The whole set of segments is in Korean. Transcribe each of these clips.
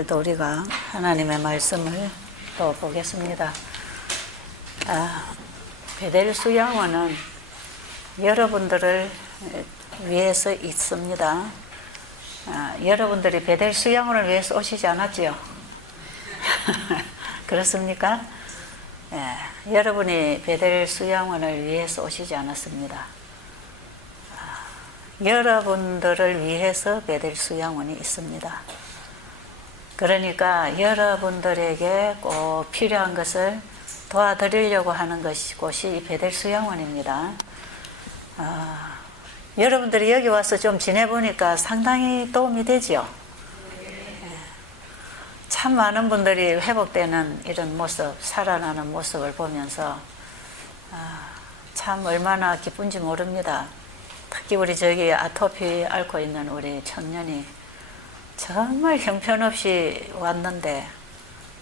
오늘도 우리가 하나님의 말씀을 또 보겠습니다. 베델 수양원은 여러분들을 위해서 있습니다. 여러분들이 베델 수양원을 위해서 오시지 않았지요? 그렇습니까? 여러분이 베델 수양원을 위해서 오시지 않았습니다. 여러분들을 위해서 베델 수양원이 있습니다. 그러니까 여러분들에게 꼭 필요한 것을 도와드리려고 하는 곳이 이 베델 수양원입니다. 여러분들이 여기 와서 좀 지내보니까 상당히 도움이 되지요. 참 많은 분들이 회복되는 이런 모습, 살아나는 모습을 보면서 참 얼마나 기쁜지 모릅니다. 특히 우리 저기 아토피 앓고 있는 우리 청년이 정말 형편없이 왔는데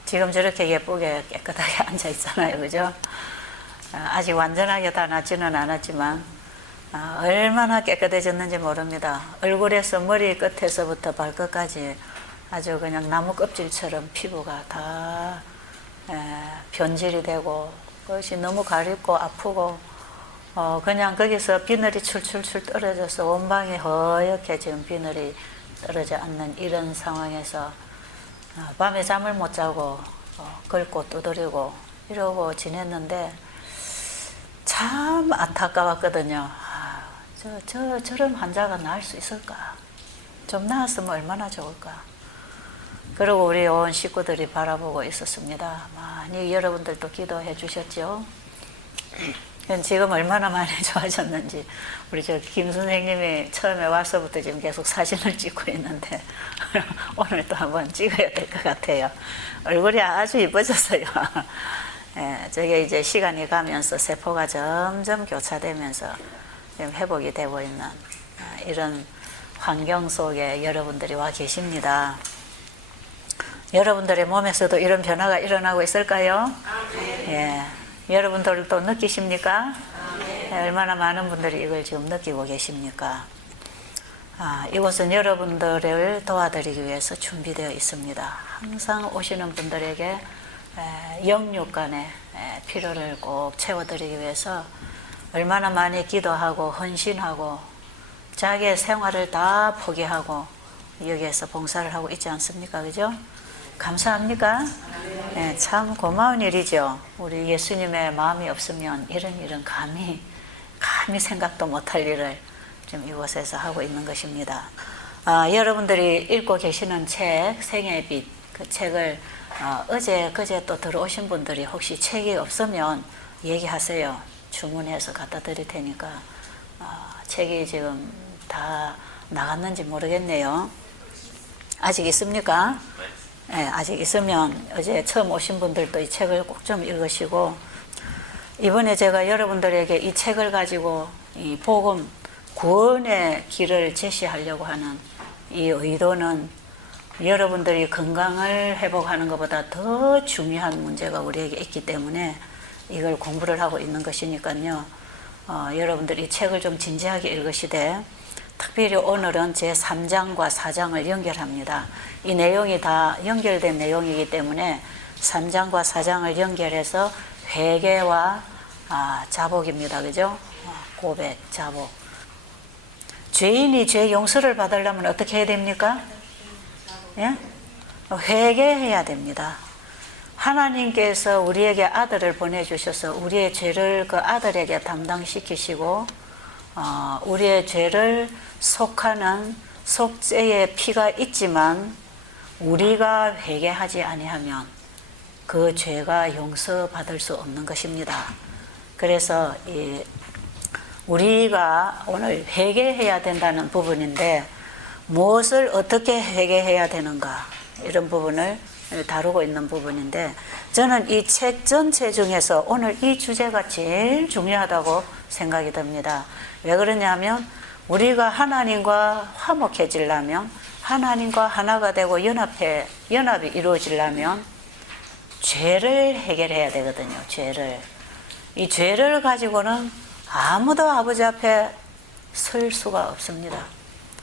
지금 저렇게 예쁘게 깨끗하게 앉아 있잖아요. 그죠? 아직 완전하게 다 낫지는 않았지만 얼마나 깨끗해졌는지 모릅니다. 얼굴에서 머리 끝에서부터 발끝까지 아주 그냥 나무 껍질처럼 피부가 다 변질이 되고 그것이 너무 가렵고 아프고 그냥 거기서 비늘이 출출출 떨어져서 온 방이 허옇게 지금 비늘이 떨어져 앉는 이런 상황에서 밤에 잠을 못 자고 긁고 두드리고 이러고 지냈는데 참 안타까웠거든요. 저런 환자가 나을 수 있을까? 좀 나았으면 얼마나 좋을까? 그리고 우리 온 식구들이 바라보고 있었습니다. 많이 여러분들도 기도해 주셨죠? 지금 얼마나 많이 좋아졌는지 우리 저 김 선생님이 처음에 와서부터 지금 계속 사진을 찍고 있는데 오늘 또 한번 찍어야 될 것 같아요. 얼굴이 아주 이뻐졌어요. 저게 이제 시간이 가면서 세포가 점점 교차되면서 지금 회복이 되고 있는 이런 환경 속에 여러분들이 와 계십니다. 여러분들의 몸에서도 이런 변화가 일어나고 있을까요? 예. 여러분들도 느끼십니까? 얼마나 많은 분들이 이걸 지금 느끼고 계십니까? 이곳은 여러분들을 도와드리기 위해서 준비되어 있습니다. 항상 오시는 분들에게 영육간의 필요를 꼭 채워드리기 위해서 얼마나 많이 기도하고 헌신하고 자기의 생활을 다 포기하고 여기에서 봉사를 하고 있지 않습니까? 그죠? 감사합니까? 네, 참 고마운 일이죠. 우리 예수님의 마음이 없으면 이런 일은 감히 생각도 못할 일을 지금 이곳에서 하고 있는 것입니다. 여러분들이 읽고 계시는 책, 생애의 빛, 그 책을 어제, 그제 또 들어오신 분들이 혹시 책이 없으면 얘기하세요. 주문해서 갖다 드릴 테니까. 책이 지금 다 나갔는지 모르겠네요. 아직 있습니까? 네, 아직 있으면 어제 처음 오신 분들도 이 책을 꼭 좀 읽으시고 이번에 제가 여러분들에게 이 책을 가지고 이 복음 구원의 길을 제시하려고 하는 이 의도는 여러분들이 건강을 회복하는 것보다 더 중요한 문제가 우리에게 있기 때문에 이걸 공부를 하고 있는 것이니까요. 여러분들이 이 책을 좀 진지하게 읽으시되 특별히 오늘은 제 3장과 4장을 연결합니다. 이 내용이 다 연결된 내용이기 때문에 3장과 4장을 연결해서 회개와 자복입니다. 그죠? 고백, 자복. 죄인이 죄 용서를 받으려면 어떻게 해야 됩니까? 예? 회개해야 됩니다. 하나님께서 우리에게 아들을 보내주셔서 우리의 죄를 그 아들에게 담당시키시고 우리의 죄를 속하는 속죄의 피가 있지만 우리가 회개하지 아니하면 그 죄가 용서받을 수 없는 것입니다. 그래서 우리가 오늘 회개해야 된다는 부분인데 무엇을 어떻게 회개해야 되는가 이런 부분을 다루고 있는 부분인데 저는 이 책 전체 중에서 오늘 이 주제가 제일 중요하다고 생각이 듭니다. 왜 그러냐면 우리가 하나님과 화목해지려면 하나님과 하나가 되고 연합이 이루어지려면 죄를 해결해야 되거든요. 이 죄를 가지고는 아무도 아버지 앞에 설 수가 없습니다.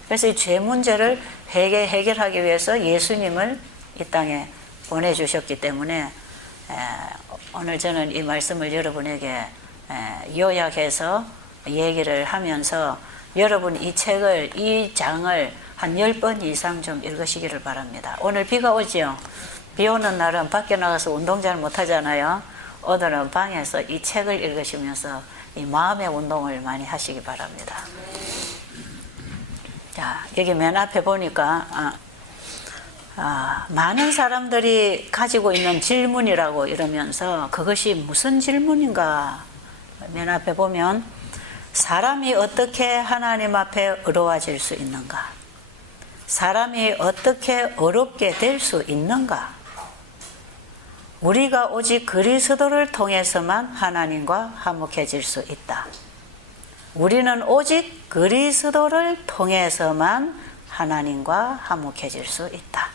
그래서 이 죄 문제를 해결하기 위해서 예수님을 이 땅에 보내주셨기 때문에 오늘 저는 이 말씀을 여러분에게 요약해서 얘기를 하면서 여러분 이 책을, 이 장을 한 10번 이상 좀 읽으시기를 바랍니다. 오늘 비가 오죠? 비 오는 날은 밖에 나가서 운동 잘 못하잖아요. 오늘은 방에서 이 책을 읽으시면서 이 마음의 운동을 많이 하시기 바랍니다. 자, 여기 맨 앞에 보니까 많은 사람들이 가지고 있는 질문이라고 이러면서 그것이 무슨 질문인가? 맨 앞에 보면 사람이 어떻게 하나님 앞에 의로워질 수 있는가? 사람이 어떻게 의롭게 될 수 있는가? 우리가 오직 그리스도를 통해서만 하나님과 화목해질 수 있다. 우리는 오직 그리스도를 통해서만 하나님과 화목해질 수 있다.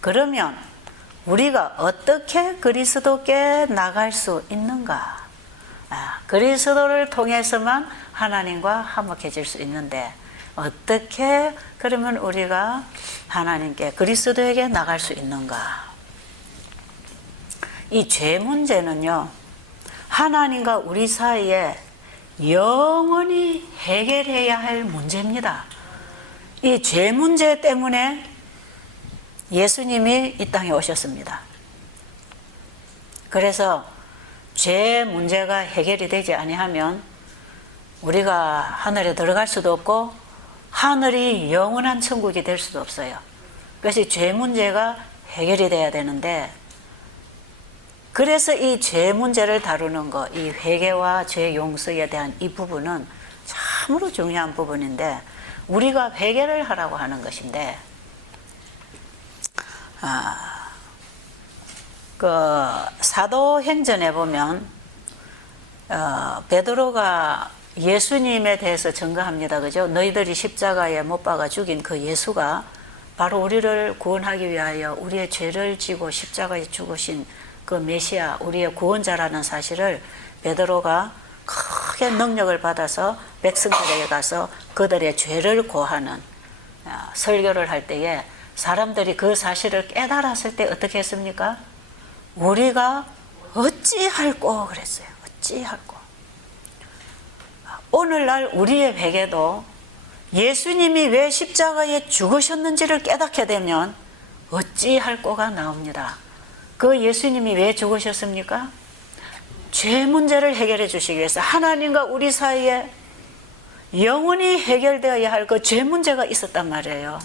그러면 우리가 어떻게 그리스도께 나갈 수 있는가? 그리스도를 통해서만 하나님과 화목해질 수 있는데 어떻게 그러면 우리가 하나님께 그리스도에게 나갈 수 있는가? 이 죄 문제는요, 하나님과 우리 사이에 영원히 해결해야 할 문제입니다. 이 죄 문제 때문에 예수님이 이 땅에 오셨습니다. 그래서 죄 문제가 해결이 되지 아니하면 우리가 하늘에 들어갈 수도 없고 하늘이 영원한 천국이 될 수도 없어요. 그래서 죄 문제가 해결이 돼야 되는데, 그래서 이 죄 문제를 다루는 것, 이 회개와 죄 용서에 대한 이 부분은 참으로 중요한 부분인데 우리가 회개를 하라고 하는 것인데, 그 사도행전에 보면 베드로가 예수님에 대해서 증거합니다. 그죠? 너희들이 십자가에 못 박아 죽인 그 예수가 바로 우리를 구원하기 위하여 우리의 죄를 지고 십자가에 죽으신 그 메시아, 우리의 구원자라는 사실을 베드로가 크게 능력을 받아서 백성들에게 가서 그들의 죄를 고하는 설교를 할 때에 사람들이 그 사실을 깨달았을 때 어떻게 했습니까? 우리가 어찌할꼬 그랬어요. 어찌할꼬. 오늘날 우리의 회개도 예수님이 왜 십자가에 죽으셨는지를 깨닫게 되면 어찌할꼬가 나옵니다. 그 예수님이 왜 죽으셨습니까? 죄 문제를 해결해 주시기 위해서, 하나님과 우리 사이에 영원히 해결되어야 할 그 죄 문제가 있었단 말이에요.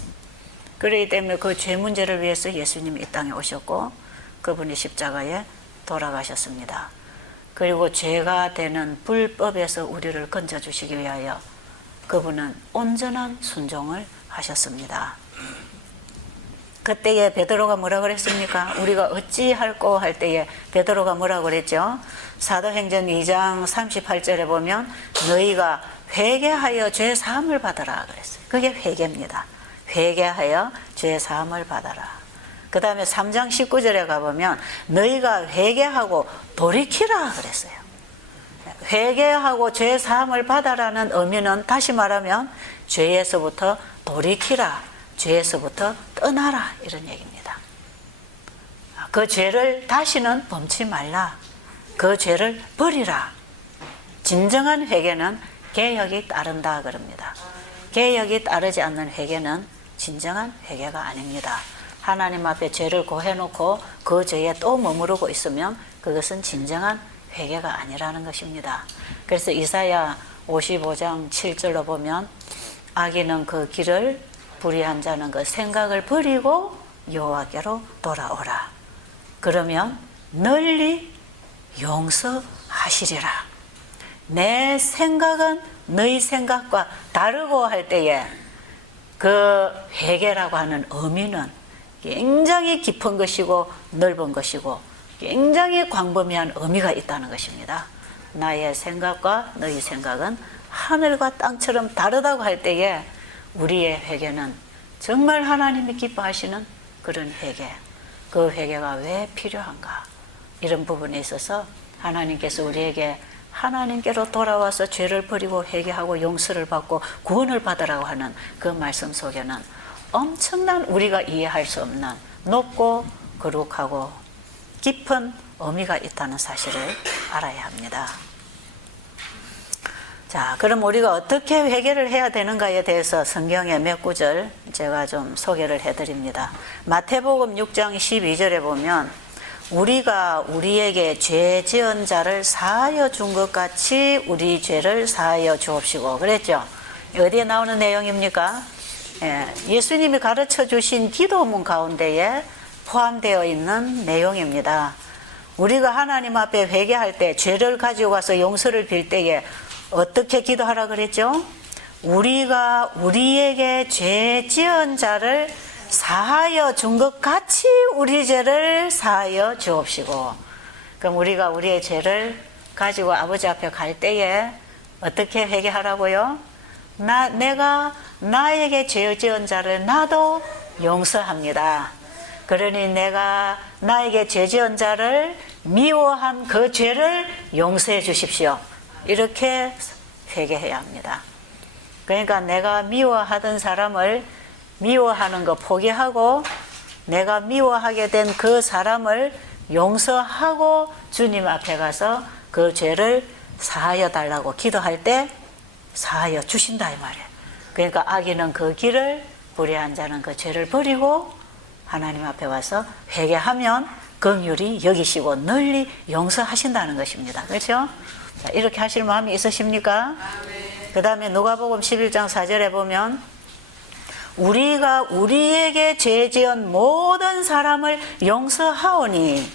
그렇기 때문에 그 죄 문제를 위해서 예수님이 이 땅에 오셨고 그분이 십자가에 돌아가셨습니다. 그리고 죄가 되는 불법에서 우리를 건져주시기 위하여 그분은 온전한 순종을 하셨습니다. 그때에 베드로가 뭐라 그랬습니까? 우리가 어찌할꼬 할 때에 베드로가 뭐라 그랬죠? 사도행전 2장 38절에 보면 너희가 회개하여 죄 사함을 받아라 그랬어요. 그게 회개입니다. 회개하여 죄 사함을 받아라. 그 다음에 3장 19절에 가보면 너희가 회개하고 돌이키라 그랬어요. 회개하고 죄 사함을 받아라는 의미는 다시 말하면 죄에서부터 돌이키라, 죄에서부터 떠나라 이런 얘기입니다. 그 죄를 다시는 범치 말라. 그 죄를 버리라. 진정한 회개는 개혁이 따른다 그럽니다. 개혁이 따르지 않는 회개는 진정한 회개가 아닙니다. 하나님 앞에 죄를 고해놓고 그 죄에 또 머무르고 있으면 그것은 진정한 회개가 아니라는 것입니다. 그래서 이사야 55장 7절로 보면 악인은 그 길을, 불의한 자는 그 생각을 버리고 여호와께로 돌아오라. 그러면 널리 용서하시리라. 내 생각은 너희 생각과 다르고 할 때에 그 회개라고 하는 의미는 굉장히 깊은 것이고 넓은 것이고 굉장히 광범위한 의미가 있다는 것입니다. 나의 생각과 너희 생각은 하늘과 땅처럼 다르다고 할 때에 우리의 회개는 정말 하나님이 기뻐하시는 그런 회개, 그 회개가 왜 필요한가, 이런 부분에 있어서 하나님께서 우리에게 하나님께로 돌아와서 죄를 버리고 회개하고 용서를 받고 구원을 받으라고 하는 그 말씀 속에는 엄청난 우리가 이해할 수 없는 높고 거룩하고 깊은 의미가 있다는 사실을 알아야 합니다. 자, 그럼 우리가 어떻게 회개를 해야 되는가에 대해서 성경의 몇 구절 제가 좀 소개를 해드립니다. 마태복음 6장 12절에 보면 우리가 우리에게 죄 지은 자를 사하여 준 것 같이 우리 죄를 사하여 주옵시고 그랬죠. 어디에 나오는 내용입니까? 예수님이 가르쳐 주신 기도문 가운데에 포함되어 있는 내용입니다. 우리가 하나님 앞에 회개할 때 죄를 가지고 가서 용서를 빌 때에 어떻게 기도하라 그랬죠? 우리가 우리에게 죄 지은 자를 사하여 준 것 같이 우리 죄를 사하여 주옵시고. 그럼 우리가 우리의 죄를 가지고 아버지 앞에 갈 때에 어떻게 회개하라고요? 내가 나에게 죄 지은 자를 나도 용서합니다. 그러니 내가 나에게 죄 지은 자를 미워한 그 죄를 용서해 주십시오. 이렇게 회개해야 합니다. 그러니까 내가 미워하던 사람을 미워하는 거 포기하고 내가 미워하게 된 그 사람을 용서하고 주님 앞에 가서 그 죄를 사하여 달라고 기도할 때 사하여 주신다 이 말이에요. 그러니까 악인은 그 길을 불의한 자는 그 죄를 버리고 하나님 앞에 와서 회개하면 긍휼히 여기시고 널리 용서하신다는 것입니다. 그렇죠? 자, 이렇게 하실 마음이 있으십니까? 그 다음에 누가복음 11장 4절에 보면 우리가 우리에게 죄 지은 모든 사람을 용서하오니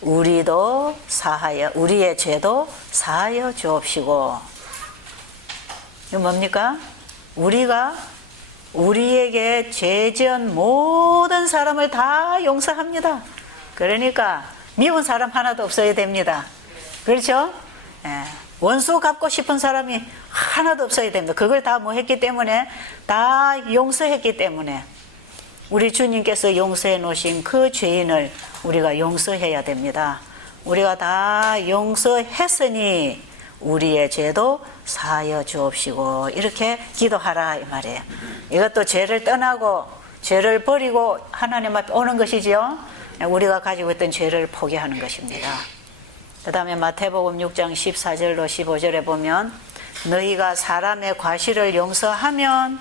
우리도 사하여 우리의 죄도 사하여 주옵시고. 이거 뭡니까? 우리가 우리에게 죄 지은 모든 사람을 다 용서합니다. 그러니까 미운 사람 하나도 없어야 됩니다. 그렇죠? 원수 갚고 싶은 사람이 하나도 없어야 됩니다. 그걸 다 뭐 했기 때문에 다 용서했기 때문에 우리 주님께서 용서해 놓으신 그 죄인을 우리가 용서해야 됩니다. 우리가 다 용서했으니 우리의 죄도 사하여 주옵시고 이렇게 기도하라 이 말이에요. 이것도 죄를 떠나고 죄를 버리고 하나님 앞에 오는 것이지요. 우리가 가지고 있던 죄를 포기하는 것입니다. 그 다음에 마태복음 6장 14절로 15절에 보면 너희가 사람의 과실을 용서하면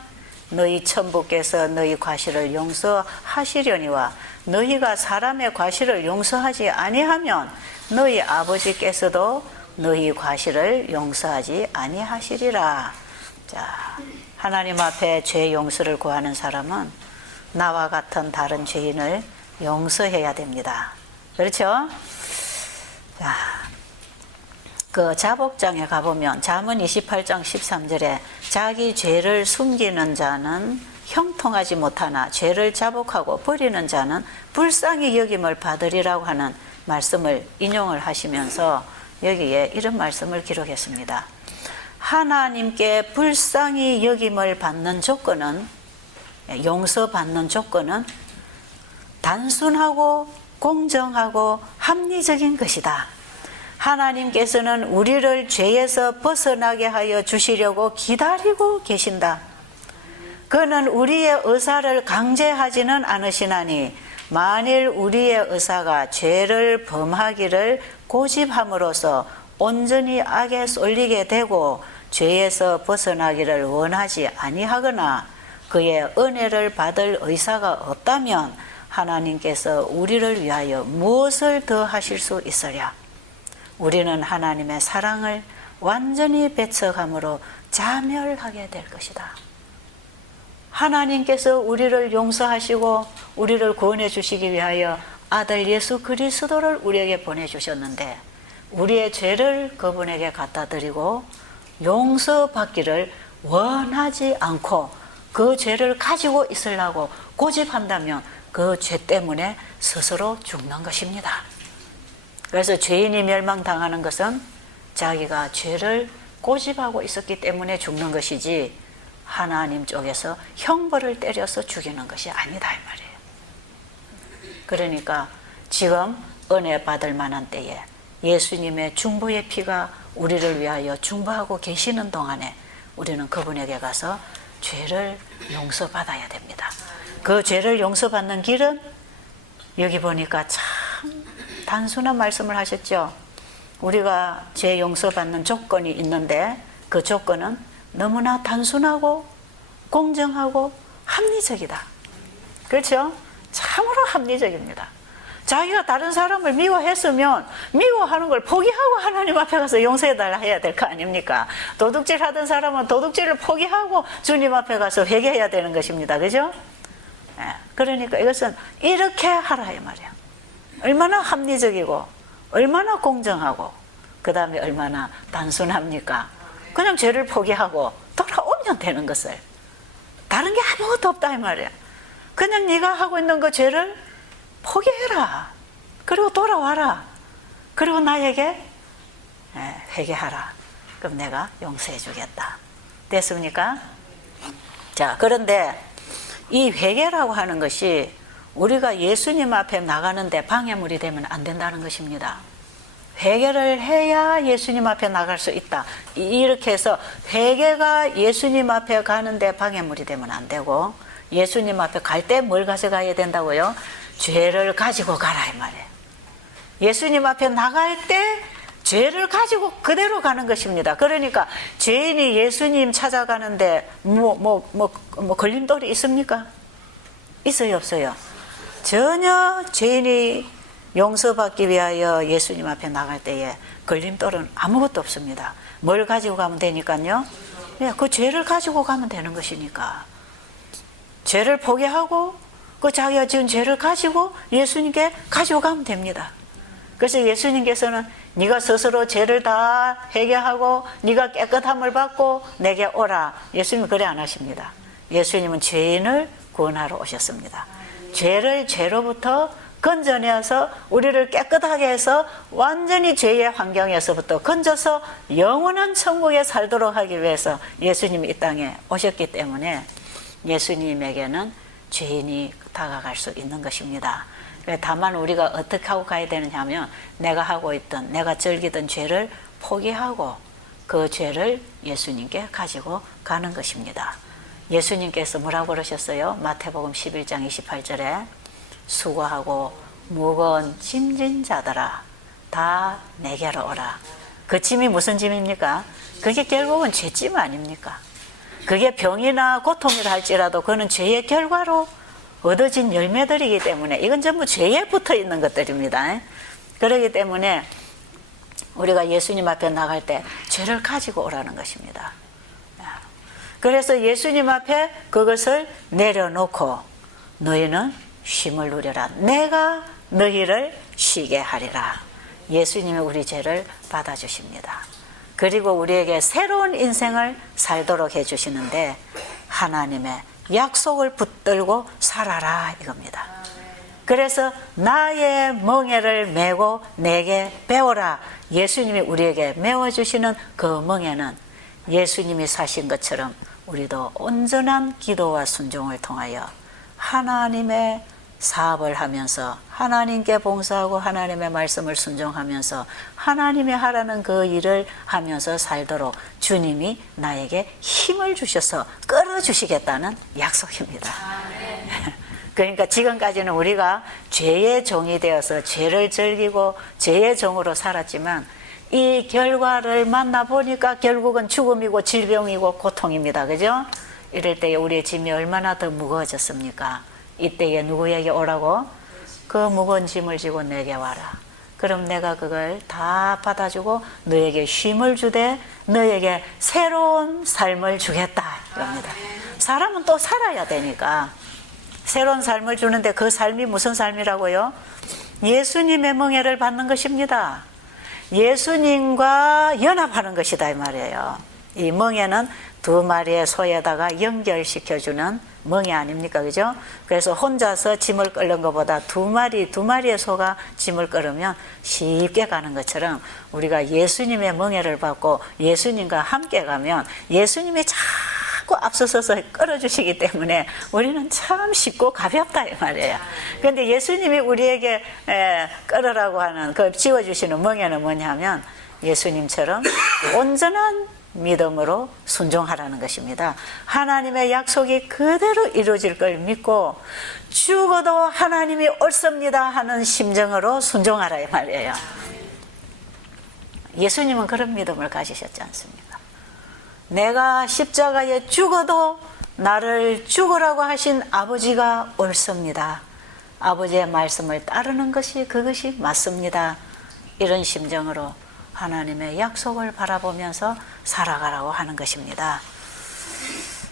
너희 천부께서 너희 과실을 용서하시려니와 너희가 사람의 과실을 용서하지 아니하면 너희 아버지께서도 너희 과실을 용서하지 아니하시리라. 자, 하나님 앞에 죄 용서를 구하는 사람은 나와 같은 다른 죄인을 용서해야 됩니다. 그렇죠? 자, 그 자복장에 가보면 잠언 28장 13절에 자기 죄를 숨기는 자는 형통하지 못하나 죄를 자복하고 버리는 자는 불쌍히 여김을 받으리라고 하는 말씀을 인용을 하시면서 여기에 이런 말씀을 기록했습니다. 하나님께 불쌍히 여김을 받는 조건은 용서받는 조건은 단순하고 공정하고 합리적인 것이다. 하나님께서는 우리를 죄에서 벗어나게 하여 주시려고 기다리고 계신다. 그는 우리의 의사를 강제하지는 않으시나니 만일 우리의 의사가 죄를 범하기를 고집함으로써 온전히 악에 쏠리게 되고 죄에서 벗어나기를 원하지 아니하거나 그의 은혜를 받을 의사가 없다면 하나님께서 우리를 위하여 무엇을 더 하실 수 있으랴. 우리는 하나님의 사랑을 완전히 배척함으로 자멸하게 될 것이다. 하나님께서 우리를 용서하시고 우리를 구원해 주시기 위하여 아들 예수 그리스도를 우리에게 보내주셨는데 우리의 죄를 그분에게 갖다 드리고 용서받기를 원하지 않고 그 죄를 가지고 있으려고 고집한다면 그 죄 때문에 스스로 죽는 것입니다. 그래서 죄인이 멸망당하는 것은 자기가 죄를 고집하고 있었기 때문에 죽는 것이지 하나님 쪽에서 형벌을 때려서 죽이는 것이 아니다 이 말이에요. 그러니까 지금 은혜 받을 만한 때에 예수님의 중보의 피가 우리를 위하여 중보하고 계시는 동안에 우리는 그분에게 가서 죄를 용서받아야 됩니다. 그 죄를 용서받는 길은 여기 보니까 참 단순한 말씀을 하셨죠. 우리가 죄 용서받는 조건이 있는데 그 조건은 너무나 단순하고 공정하고 합리적이다. 그렇죠? 참으로 합리적입니다. 자기가 다른 사람을 미워했으면 미워하는 걸 포기하고 하나님 앞에 가서 용서해달라 해야 될 거 아닙니까? 도둑질 하던 사람은 도둑질을 포기하고 주님 앞에 가서 회개해야 되는 것입니다. 그죠? 그러니까 이것은 이렇게 하라 이 말이야. 얼마나 합리적이고 얼마나 공정하고 그 다음에 얼마나 단순합니까? 그냥 죄를 포기하고 돌아오면 되는 것을. 다른 게 아무것도 없다 이 말이야. 그냥 네가 하고 있는 그 죄를 포기해라. 그리고 돌아와라. 그리고 나에게 회개하라. 그럼 내가 용서해 주겠다. 됐습니까? 자, 그런데 이 회개라고 하는 것이 우리가 예수님 앞에 나가는데 방해물이 되면 안 된다는 것입니다. 회개를 해야 예수님 앞에 나갈 수 있다. 이렇게 해서 회개가 예수님 앞에 가는데 방해물이 되면 안 되고, 예수님 앞에 갈 때 뭘 가져가야 된다고요? 죄를 가지고 가라 이 말이에요. 예수님 앞에 나갈 때 죄를 가지고 그대로 가는 것입니다. 그러니까 죄인이 예수님 찾아가는데 걸림돌이 있습니까? 있어요, 없어요? 전혀 죄인이 용서받기 위하여 예수님 앞에 나갈 때에 걸림돌은 아무것도 없습니다. 뭘 가지고 가면 되니까요? 그 죄를 가지고 가면 되는 것이니까. 죄를 포기하고 그 자기가 지은 죄를 가지고 예수님께 가지고 가면 됩니다. 그래서 예수님께서는 네가 스스로 죄를 다 회개하고 네가 깨끗함을 받고 내게 오라. 예수님은 그래 안 하십니다. 예수님은 죄인을 구원하러 오셨습니다. 죄를 죄로부터 건져내어서 우리를 깨끗하게 해서 완전히 죄의 환경에서부터 건져서 영원한 천국에 살도록 하기 위해서 예수님이 이 땅에 오셨기 때문에 예수님에게는 죄인이 다가갈 수 있는 것입니다. 다만 우리가 어떻게 하고 가야 되느냐 하면 내가 하고 있던, 내가 즐기던 죄를 포기하고 그 죄를 예수님께 가지고 가는 것입니다. 예수님께서 뭐라고 그러셨어요? 마태복음 11장 28절에 수고하고 무거운 짐진 자들아 다 내게로 오라. 그 짐이 무슨 짐입니까? 그게 결국은 죄짐 아닙니까? 그게 병이나 고통이라 할지라도 그는 죄의 결과로 얻어진 열매들이기 때문에 이건 전부 죄에 붙어 있는 것들입니다. 그렇기 때문에 우리가 예수님 앞에 나갈 때 죄를 가지고 오라는 것입니다. 그래서 예수님 앞에 그것을 내려놓고 너희는 쉼을 누려라. 내가 너희를 쉬게 하리라. 예수님이 우리 죄를 받아주십니다. 그리고 우리에게 새로운 인생을 살도록 해주시는데 하나님의 약속을 붙들고 살아라 이겁니다. 그래서 나의 멍에를 메고 내게 배워라. 예수님이 우리에게 메워주시는 그 멍에는 예수님이 사신 것처럼 우리도 온전한 기도와 순종을 통하여 하나님의 사업을 하면서 하나님께 봉사하고 하나님의 말씀을 순종하면서 하나님이 하라는 그 일을 하면서 살도록 주님이 나에게 힘을 주셔서 끌어주시겠다는 약속입니다. 그러니까 지금까지는 우리가 죄의 종이 되어서 죄를 즐기고 죄의 종으로 살았지만 이 결과를 만나보니까 결국은 죽음이고 질병이고 고통입니다. 그죠? 이럴 때에 우리의 짐이 얼마나 더 무거워졌습니까? 이때에 누구에게 오라고? 그 무거운 짐을 지고 내게 와라. 그럼 내가 그걸 다 받아주고 너에게 쉼을 주되 너에게 새로운 삶을 주겠다 이겁니다. 사람은 또 살아야 되니까 새로운 삶을 주는데 그 삶이 무슨 삶이라고요? 예수님의 멍에를 받는 것입니다. 예수님과 연합하는 것이다 이 말이에요. 이 멍에는 두 마리의 소에다가 연결시켜주는 멍이 아닙니까? 그죠? 그래서 혼자서 짐을 끌는 것보다 두 마리의 소가 짐을 끌으면 쉽게 가는 것처럼 우리가 예수님의 멍에를 받고 예수님과 함께 가면 예수님이 자꾸 앞서서서 끌어주시기 때문에 우리는 참 쉽고 가볍다 이 말이에요. 그런데 예수님이 우리에게 끌으라고 하는 그 지워주시는 멍에는 뭐냐면 예수님처럼 온전한 믿음으로 순종하라는 것입니다. 하나님의 약속이 그대로 이루어질 걸 믿고 죽어도 하나님이 옳습니다 하는 심정으로 순종하라 이 말이에요. 예수님은 그런 믿음을 가지셨지 않습니까? 내가 십자가에 죽어도 나를 죽으라고 하신 아버지가 옳습니다. 아버지의 말씀을 따르는 것이 그것이 맞습니다. 이런 심정으로 하나님의 약속을 바라보면서 살아가라고 하는 것입니다.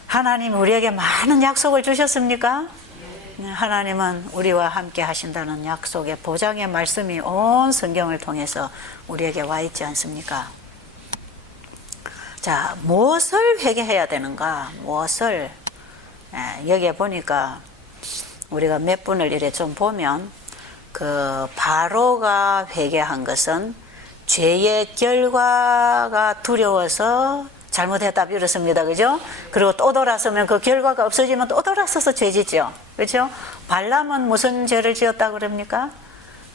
하나님 우리에게 많은 약속을 주셨습니까? 하나님은 우리와 함께 하신다는 약속의 보장의 말씀이 온 성경을 통해서 우리에게 와 있지 않습니까? 자, 무엇을 회개해야 되는가? 무엇을 여기에 보니까 우리가 몇 분을 이래 좀 보면 그 바로가 회개한 것은 죄의 결과가 두려워서 잘못했다 이렇습니다. 그죠? 그리고 또 돌아서면 그 결과가 없어지면 또 돌아서서 죄 짓죠. 그렇죠? 발람은 무슨 죄를 지었다 그럽니까?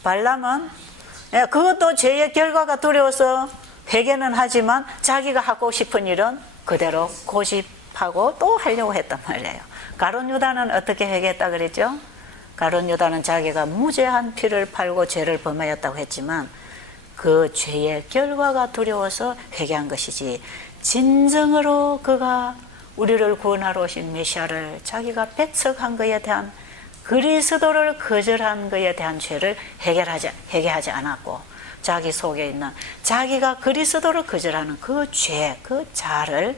발람은 그것도 죄의 결과가 두려워서 회개는 하지만 자기가 하고 싶은 일은 그대로 고집하고 또 하려고 했단 말이에요. 가룟 유다는 어떻게 회개했다 그랬죠? 가룟 유다는 자기가 무죄한 피를 팔고 죄를 범하였다고 했지만 그 죄의 결과가 두려워서 회개한 것이지, 진정으로 그가 우리를 구원하러 오신 메시아를 자기가 배척한 것에 대한, 그리스도를 거절한 것에 대한 죄를 회개하지 않았고, 자기 속에 있는 자기가 그리스도를 거절하는 그 죄, 그 자를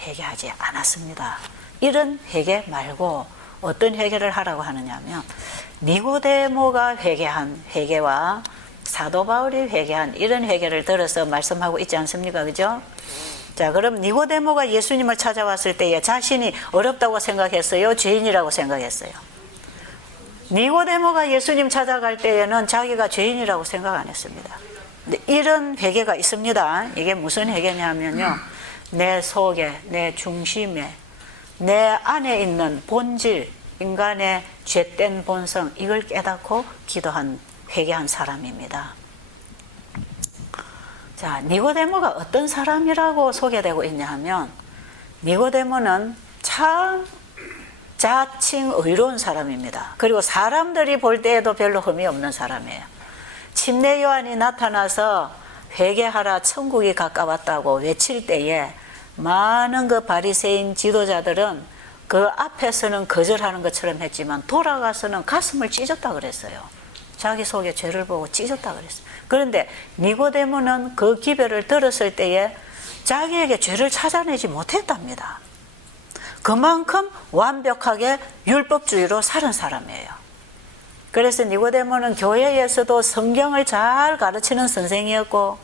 회개하지 않았습니다. 이런 회개 말고 어떤 회개를 하라고 하느냐면, 니고데모가 회개한 회개와 사도 바울이 회개한 이런 회개를 들어서 말씀하고 있지 않습니까? 그죠? 자, 그럼 니고데모가 예수님을 찾아왔을 때에 자신이 어렵다고 생각했어요? 죄인이라고 생각했어요? 니고데모가 예수님 찾아갈 때에는 자기가 죄인이라고 생각 안 했습니다. 근데 이런 회개가 있습니다. 이게 무슨 회개냐면요, 내 속에, 내 중심에, 내 안에 있는 본질, 인간의 죄된 본성, 이걸 깨닫고 회개한 사람입니다. 자, 니고데모가 어떤 사람이라고 소개되고 있냐 하면, 니고데모는 참 자칭 의로운 사람입니다. 그리고 사람들이 볼 때에도 별로 흠이 없는 사람이에요. 침례 요한이 나타나서 회개하라 천국이 가까웠다고 외칠 때에 많은 그 바리새인 지도자들은 그 앞에서는 거절하는 것처럼 했지만 돌아가서는 가슴을 찢었다 그랬어요. 자기 속에 죄를 보고 찢었다 그랬어요. 그런데 니고데모는 그 기별을 들었을 때에 자기에게 죄를 찾아내지 못했답니다. 그만큼 완벽하게 율법주의로 사는 사람이에요. 그래서 니고데모는 교회에서도 성경을 잘 가르치는 선생이었고,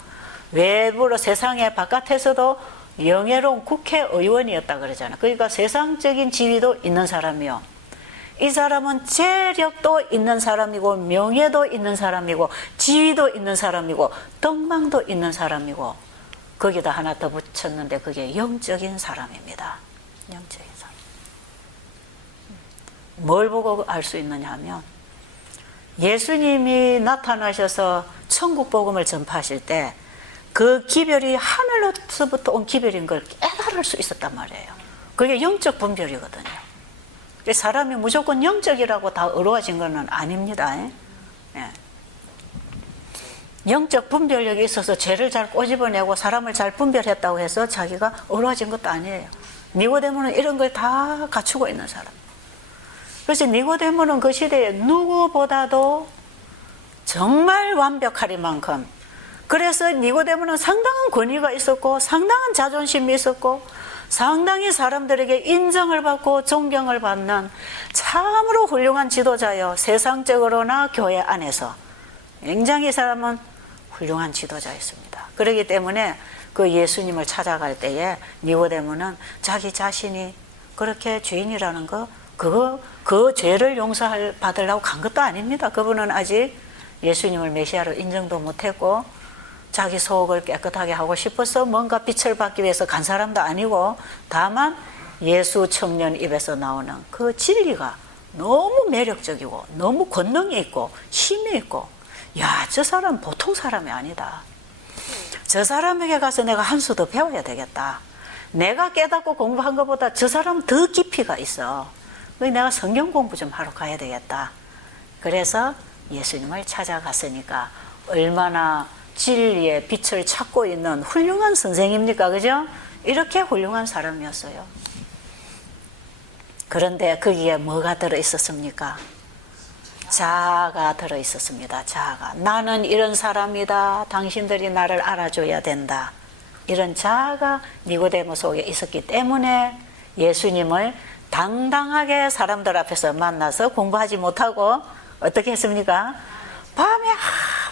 외부로 세상의 바깥에서도 영예로운 국회의원이었다 그러잖아요. 그러니까 세상적인 지위도 있는 사람이요, 이 사람은 재력도 있는 사람이고, 명예도 있는 사람이고, 지위도 있는 사람이고, 덕망도 있는 사람이고, 거기다 하나 더 붙였는데 그게 영적인 사람입니다. 영적인 사람. 뭘 보고 알 수 있느냐 하면, 예수님이 나타나셔서 천국 복음을 전파하실 때 그 기별이 하늘로부터 온 기별인 걸 깨달을 수 있었단 말이에요. 그게 영적 분별이거든요. 사람이 무조건 영적이라고 다 어려워진 건 아닙니다. 예. 영적 분별력이 있어서 죄를 잘 꼬집어내고 사람을 잘 분별했다고 해서 자기가 어려워진 것도 아니에요. 니고데모는 이런 걸 다 갖추고 있는 사람. 그래서 니고데모는 그 시대에 누구보다도 정말 완벽하리만큼, 그래서 니고데모는 상당한 권위가 있었고 상당한 자존심이 있었고 상당히 사람들에게 인정을 받고 존경을 받는 참으로 훌륭한 지도자요. 세상적으로나 교회 안에서 굉장히 이 사람은 훌륭한 지도자였습니다. 그렇기 때문에 그 예수님을 찾아갈 때에 니고데모는 자기 자신이 그렇게 죄인이라는 그 죄를 받으려고 간 것도 아닙니다. 그분은 아직 예수님을 메시아로 인정도 못했고 자기 속을 깨끗하게 하고 싶어서 뭔가 빛을 받기 위해서 간 사람도 아니고, 다만 예수 청년 입에서 나오는 그 진리가 너무 매력적이고 너무 권능이 있고 힘이 있고, 야, 저 사람 보통 사람이 아니다, 저 사람에게 가서 내가 한 수 더 배워야 되겠다. 내가 깨닫고 공부한 것보다 저 사람은 더 깊이가 있어. 내가 성경 공부 좀 하러 가야 되겠다. 그래서 예수님을 찾아갔으니까 얼마나 진리의 빛을 찾고 있는 훌륭한 선생입니까? 그죠? 이렇게 훌륭한 사람이었어요. 그런데 거기에 뭐가 들어있었습니까? 자아가 들어있었습니다. 자아가. 나는 이런 사람이다. 당신들이 나를 알아줘야 된다. 이런 자아가 니고데모 속에 있었기 때문에 예수님을 당당하게 사람들 앞에서 만나서 공부하지 못하고 어떻게 했습니까? 밤에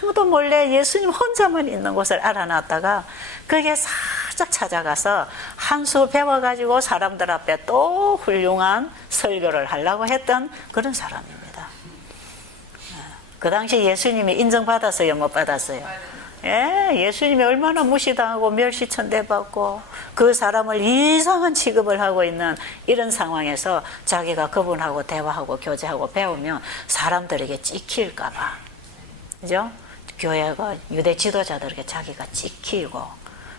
아무도 몰래 예수님 혼자만 있는 곳을 알아놨다가 거기에 살짝 찾아가서 한 수 배워가지고 사람들 앞에 또 훌륭한 설교를 하려고 했던 그런 사람입니다. 그 당시 예수님이 인정받았어요? 못 받았어요? 예, 예수님이 얼마나 무시당하고 멸시천대받고 그 사람을 이상한 취급을 하고 있는 이런 상황에서 자기가 그분하고 대화하고 교제하고 배우면 사람들에게 찍힐까 봐, 그죠? 교회가 유대 지도자들에게 자기가 찍히고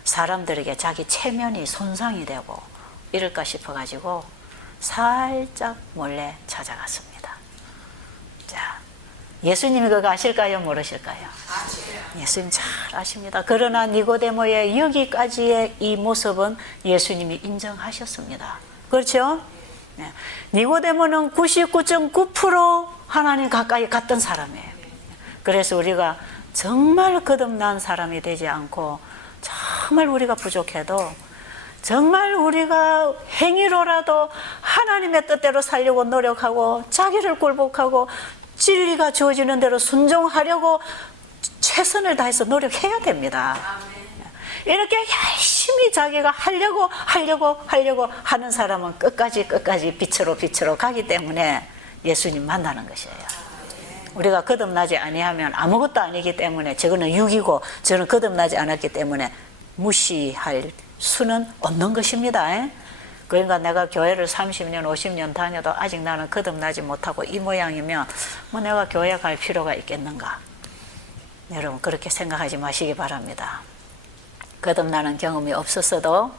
사람들에게 자기 체면이 손상이 되고 이럴까 싶어가지고 살짝 몰래 찾아갔습니다. 자, 예수님이 그거 아실까요? 모르실까요? 예수님 잘 아십니다. 그러나 니고데모의 여기까지의 이 모습은 예수님이 인정하셨습니다. 그렇죠? 네. 니고데모는 99.9% 하나님 가까이 갔던 사람이에요. 그래서 우리가 정말 거듭난 사람이 되지 않고 정말 우리가 부족해도 정말 우리가 행위로라도 하나님의 뜻대로 살려고 노력하고 자기를 굴복하고 진리가 주어지는 대로 순종하려고 최선을 다해서 노력해야 됩니다. 이렇게 열심히 자기가 하려고 하는 사람은 끝까지 빛으로 가기 때문에 예수님 만나는 것이에요. 우리가 거듭나지 아니하면 아무것도 아니기 때문에 저거는 육이고 저는 거듭나지 않았기 때문에 무시할 수는 없는 것입니다. 그러니까 내가 교회를 30년 50년 다녀도 아직 나는 거듭나지 못하고 이 모양이면 뭐 내가 교회 갈 필요가 있겠는가? 여러분 그렇게 생각하지 마시기 바랍니다. 거듭나는 경험이 없었어도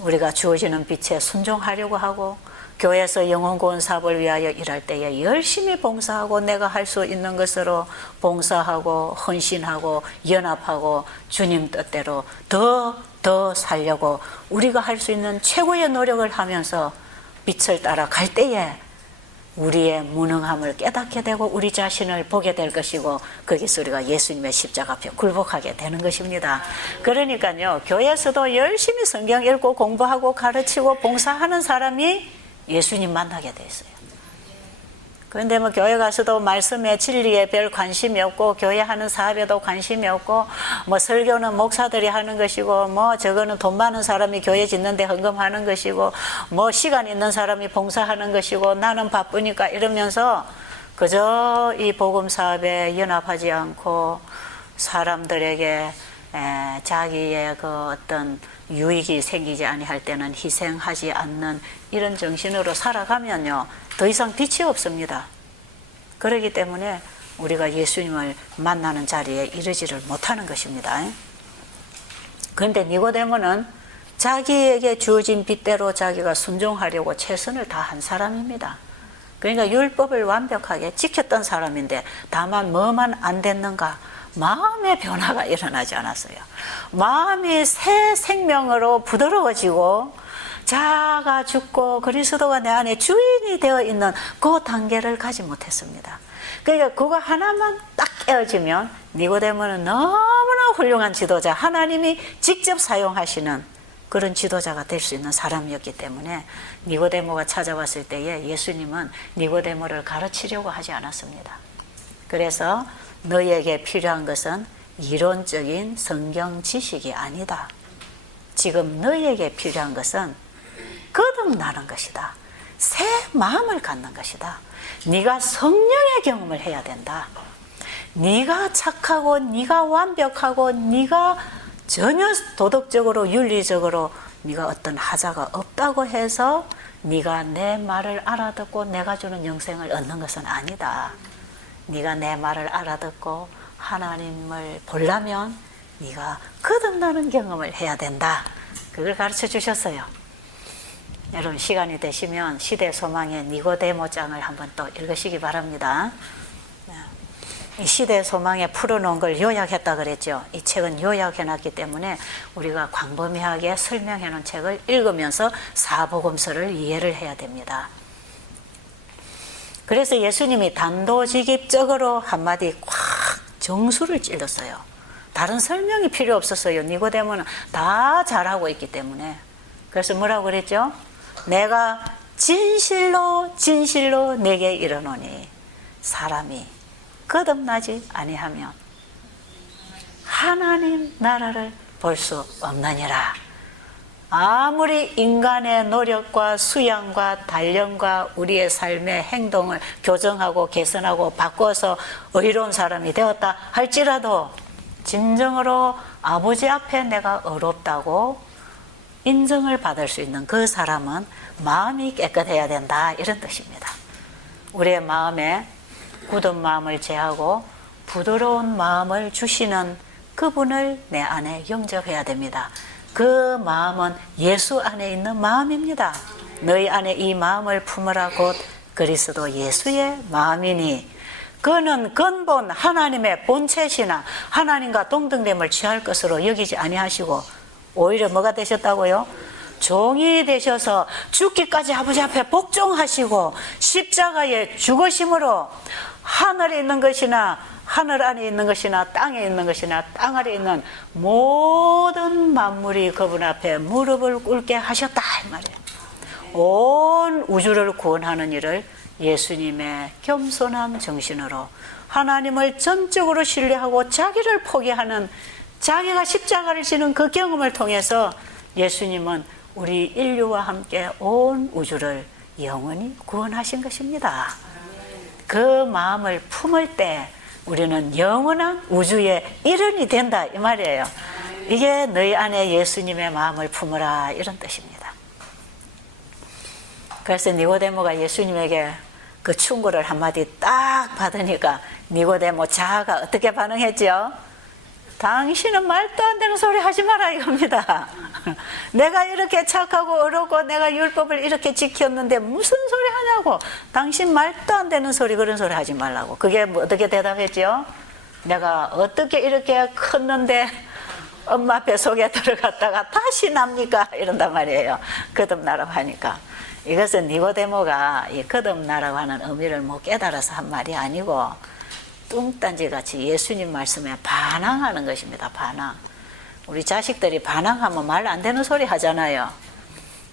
우리가 주어지는 빛에 순종하려고 하고 교회에서 영혼구원 사업을 위하여 일할 때에 열심히 봉사하고 내가 할 수 있는 것으로 봉사하고 헌신하고 연합하고 주님 뜻대로 더 살려고 우리가 할 수 있는 최고의 노력을 하면서 빛을 따라갈 때에 우리의 무능함을 깨닫게 되고 우리 자신을 보게 될 것이고 거기서 우리가 예수님의 십자가 앞에 굴복하게 되는 것입니다. 그러니까요, 교회에서도 열심히 성경 읽고 공부하고 가르치고 봉사하는 사람이 예수님 만나게 돼 있어요. 그런데 뭐 교회 가서도 말씀에 진리에 별 관심이 없고 교회 하는 사업에도 관심이 없고 뭐 설교는 목사들이 하는 것이고 뭐 저거는 돈 많은 사람이 교회 짓는데 헌금하는 것이고 뭐 시간 있는 사람이 봉사하는 것이고 나는 바쁘니까 이러면서 그저 이 복음 사업에 연합하지 않고 사람들에게 자기의 그 어떤 유익이 생기지 아니할 때는 희생하지 않는 이런 정신으로 살아가면요 더 이상 빛이 없습니다. 그렇기 때문에 우리가 예수님을 만나는 자리에 이르지를 못하는 것입니다. 그런데 니고데모는 자기에게 주어진 빛대로 자기가 순종하려고 최선을 다한 사람입니다. 그러니까 율법을 완벽하게 지켰던 사람인데 다만 뭐만 안 됐는가? 마음의 변화가 일어나지 않았어요. 마음이 새 생명으로 부드러워지고 자아가 죽고 그리스도가 내 안에 주인이 되어 있는 그 단계를 가지 못했습니다. 그러니까 그거 하나만 딱 깨어지면 니고데모는 너무나 훌륭한 지도자, 하나님이 직접 사용하시는 그런 지도자가 될 수 있는 사람이었기 때문에 니고데모가 찾아왔을 때에 예수님은 니고데모를 가르치려고 하지 않았습니다. 그래서 너희에게 필요한 것은 이론적인 성경 지식이 아니다. 지금 너희에게 필요한 것은 거듭나는 것이다. 새 마음을 갖는 것이다. 네가 성령의 경험을 해야 된다. 네가 착하고 네가 완벽하고 네가 전혀 도덕적으로 윤리적으로 네가 어떤 하자가 없다고 해서 네가 내 말을 알아듣고 내가 주는 영생을 얻는 것은 아니다. 네가 내 말을 알아듣고 하나님을 보려면 네가 거듭나는 경험을 해야 된다. 그걸 가르쳐 주셨어요. 여러분 시간이 되시면 시대 소망의 니고데모장을 한번 또 읽으시기 바랍니다. 이 시대 소망에 풀어놓은 걸 요약했다 그랬죠. 이 책은 요약해놨기 때문에 우리가 광범위하게 설명해놓은 책을 읽으면서 사복음서를 이해를 해야 됩니다. 그래서 예수님이 단도직입적으로 한마디 꽉 정수를 찔렀어요. 다른 설명이 필요 없었어요. 니고데모는 다 잘하고 있기 때문에. 그래서 뭐라고 그랬죠? 내가 진실로 진실로 내게 이르노니 사람이 거듭나지 아니하면 하나님 나라를 볼 수 없느니라. 아무리 인간의 노력과 수양과 단련과 우리의 삶의 행동을 교정하고 개선하고 바꿔서 의로운 사람이 되었다 할지라도 진정으로 아버지 앞에 내가 의롭다고 인정을 받을 수 있는 그 사람은 마음이 깨끗해야 된다, 이런 뜻입니다. 우리의 마음에 굳은 마음을 제하고 부드러운 마음을 주시는 그분을 내 안에 영접해야 됩니다. 그 마음은 예수 안에 있는 마음입니다. 너희 안에 이 마음을 품으라 곧 그리스도 예수의 마음이니 그는 근본 하나님의 본체시나 하나님과 동등됨을 취할 것으로 여기지 아니하시고 오히려 뭐가 되셨다고요? 종이 되셔서 죽기까지 아버지 앞에 복종하시고 십자가에 죽으심으로 하늘에 있는 것이나 하늘 안에 있는 것이나 땅에 있는 것이나 땅 아래 있는 모든 만물이 그분 앞에 무릎을 꿇게 하셨다, 이 말이에요. 온 우주를 구원하는 일을 예수님의 겸손한 정신으로 하나님을 전적으로 신뢰하고 자기를 포기하는, 자기가 십자가를 지는 그 경험을 통해서 예수님은 우리 인류와 함께 온 우주를 영원히 구원하신 것입니다. 그 마음을 품을 때 우리는 영원한 우주의 일원이 된다, 이 말이에요. 이게 너희 안에 예수님의 마음을 품으라, 이런 뜻입니다. 그래서 니고데모가 예수님에게 그 충고를 한마디 딱 받으니까 니고데모 자아가 어떻게 반응했죠? 당신은 말도 안 되는 소리 하지 마라, 이겁니다. 내가 이렇게 착하고 어렵고 내가 율법을 이렇게 지켰는데 무슨 소리 하냐고. 당신 말도 안 되는 소리, 그런 소리 하지 말라고. 그게 뭐 어떻게 대답했죠? 내가 어떻게 이렇게 컸는데 엄마 뱃속에 들어갔다가 다시 납니까? 이런단 말이에요. 거듭나라고 하니까. 이것은 니고데모가 이 거듭나라고 하는 의미를 못 깨달아서 한 말이 아니고 뚱딴지같이 예수님 말씀에 반항하는 것입니다. 반항. 우리 자식들이 반항하면 말 안 되는 소리 하잖아요.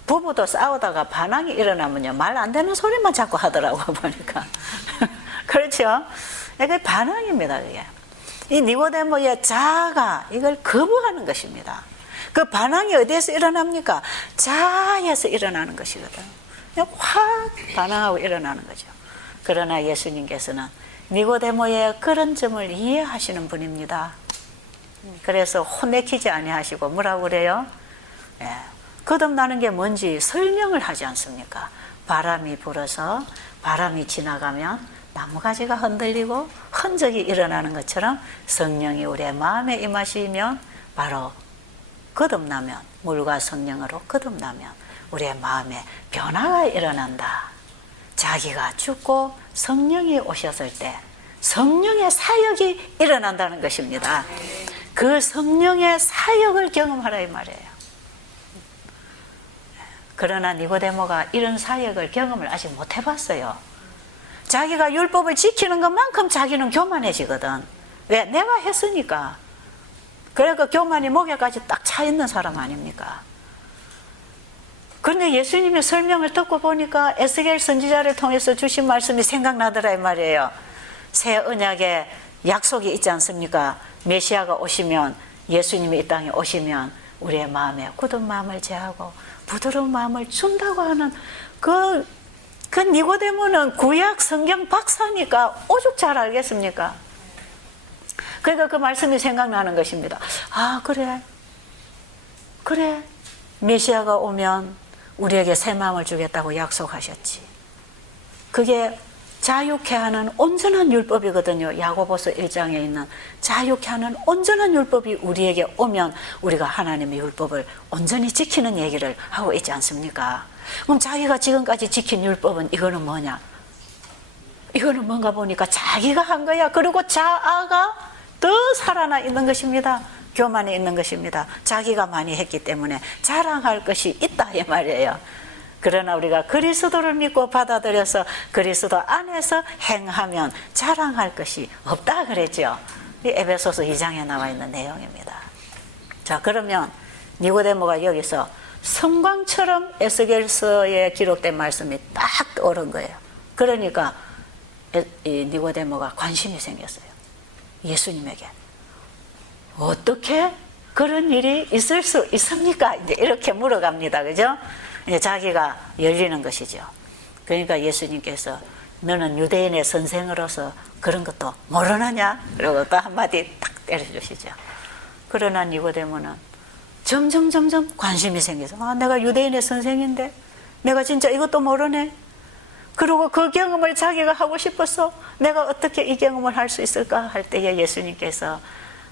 부부도 싸우다가 반항이 일어나면요, 말 안 되는 소리만 자꾸 하더라고, 보니까. 그렇죠? 이게 반항입니다, 그게. 이 니고데모의 자아가 이걸 거부하는 것입니다. 그 반항이 어디에서 일어납니까? 자아에서 일어나는 것이거든. 그냥 확 반항하고 일어나는 거죠. 그러나 예수님께서는 니고데모의 그런 점을 이해하시는 분입니다. 그래서 혼내키지 아니하시고 뭐라고 그래요? 예, 거듭나는 게 뭔지 설명을 하지 않습니까? 바람이 불어서 바람이 지나가면 나무가지가 흔들리고 흔적이 일어나는 것처럼 성령이 우리의 마음에 임하시면 바로 거듭나면, 물과 성령으로 거듭나면 우리의 마음에 변화가 일어난다. 자기가 죽고 성령이 오셨을 때 성령의 사역이 일어난다는 것입니다. 그 성령의 사역을 경험하라, 이 말이에요. 그러나 니고데모가 이런 사역을 경험을 아직 못 해봤어요. 자기가 율법을 지키는 것만큼 자기는 교만해지거든. 왜? 내가 했으니까. 그러니까 교만이 목에까지 딱 차 있는 사람 아닙니까? 그런데 예수님의 설명을 듣고 보니까 에스겔 선지자를 통해서 주신 말씀이 생각나더라, 이 말이에요. 새 언약에 약속이 있지 않습니까? 메시아가 오시면, 예수님이 이 땅에 오시면 우리의 마음에 굳은 마음을 제하고 부드러운 마음을 준다고 하는 그 니고데모는 구약 성경 박사니까 오죽 잘 알겠습니까? 그러니까 그 말씀이 생각나는 것입니다. 아, 그래 메시아가 오면 우리에게 새 마음을 주겠다고 약속하셨지. 그게 자유케 하는 온전한 율법이거든요. 야고보서 1장에 있는 자유케 하는 온전한 율법이 우리에게 오면 우리가 하나님의 율법을 온전히 지키는 얘기를 하고 있지 않습니까? 그럼 자기가 지금까지 지킨 율법은 이거는 뭐냐? 이거는 뭔가 보니까 자기가 한 거야. 그리고 자아가 더 살아나 있는 것입니다. 교만에 있는 것입니다. 자기가 많이 했기 때문에 자랑할 것이 있다 이 말이에요. 그러나 우리가 그리스도를 믿고 받아들여서 그리스도 안에서 행하면 자랑할 것이 없다 그랬죠. 이 에베소서 2장에 나와 있는 내용입니다. 자, 그러면 니고데모가 여기서 성광처럼 에스겔서에 기록된 말씀이 딱 떠오른 거예요. 그러니까 이 니고데모가 관심이 생겼어요. 예수님에게. 어떻게 그런 일이 있을 수 있습니까? 이제 이렇게 물어갑니다. 그죠? 이제 자기가 열리는 것이죠. 그러니까 예수님께서 너는 유대인의 선생으로서 그런 것도 모르느냐? 그리고 또 한마디 딱 때려주시죠. 그러나 니고데모는 점점 관심이 생겨서 내가 유대인의 선생인데 내가 진짜 이것도 모르네. 그리고 그 경험을 자기가 하고 싶어서 내가 어떻게 이 경험을 할 수 있을까 할 때에 예수님께서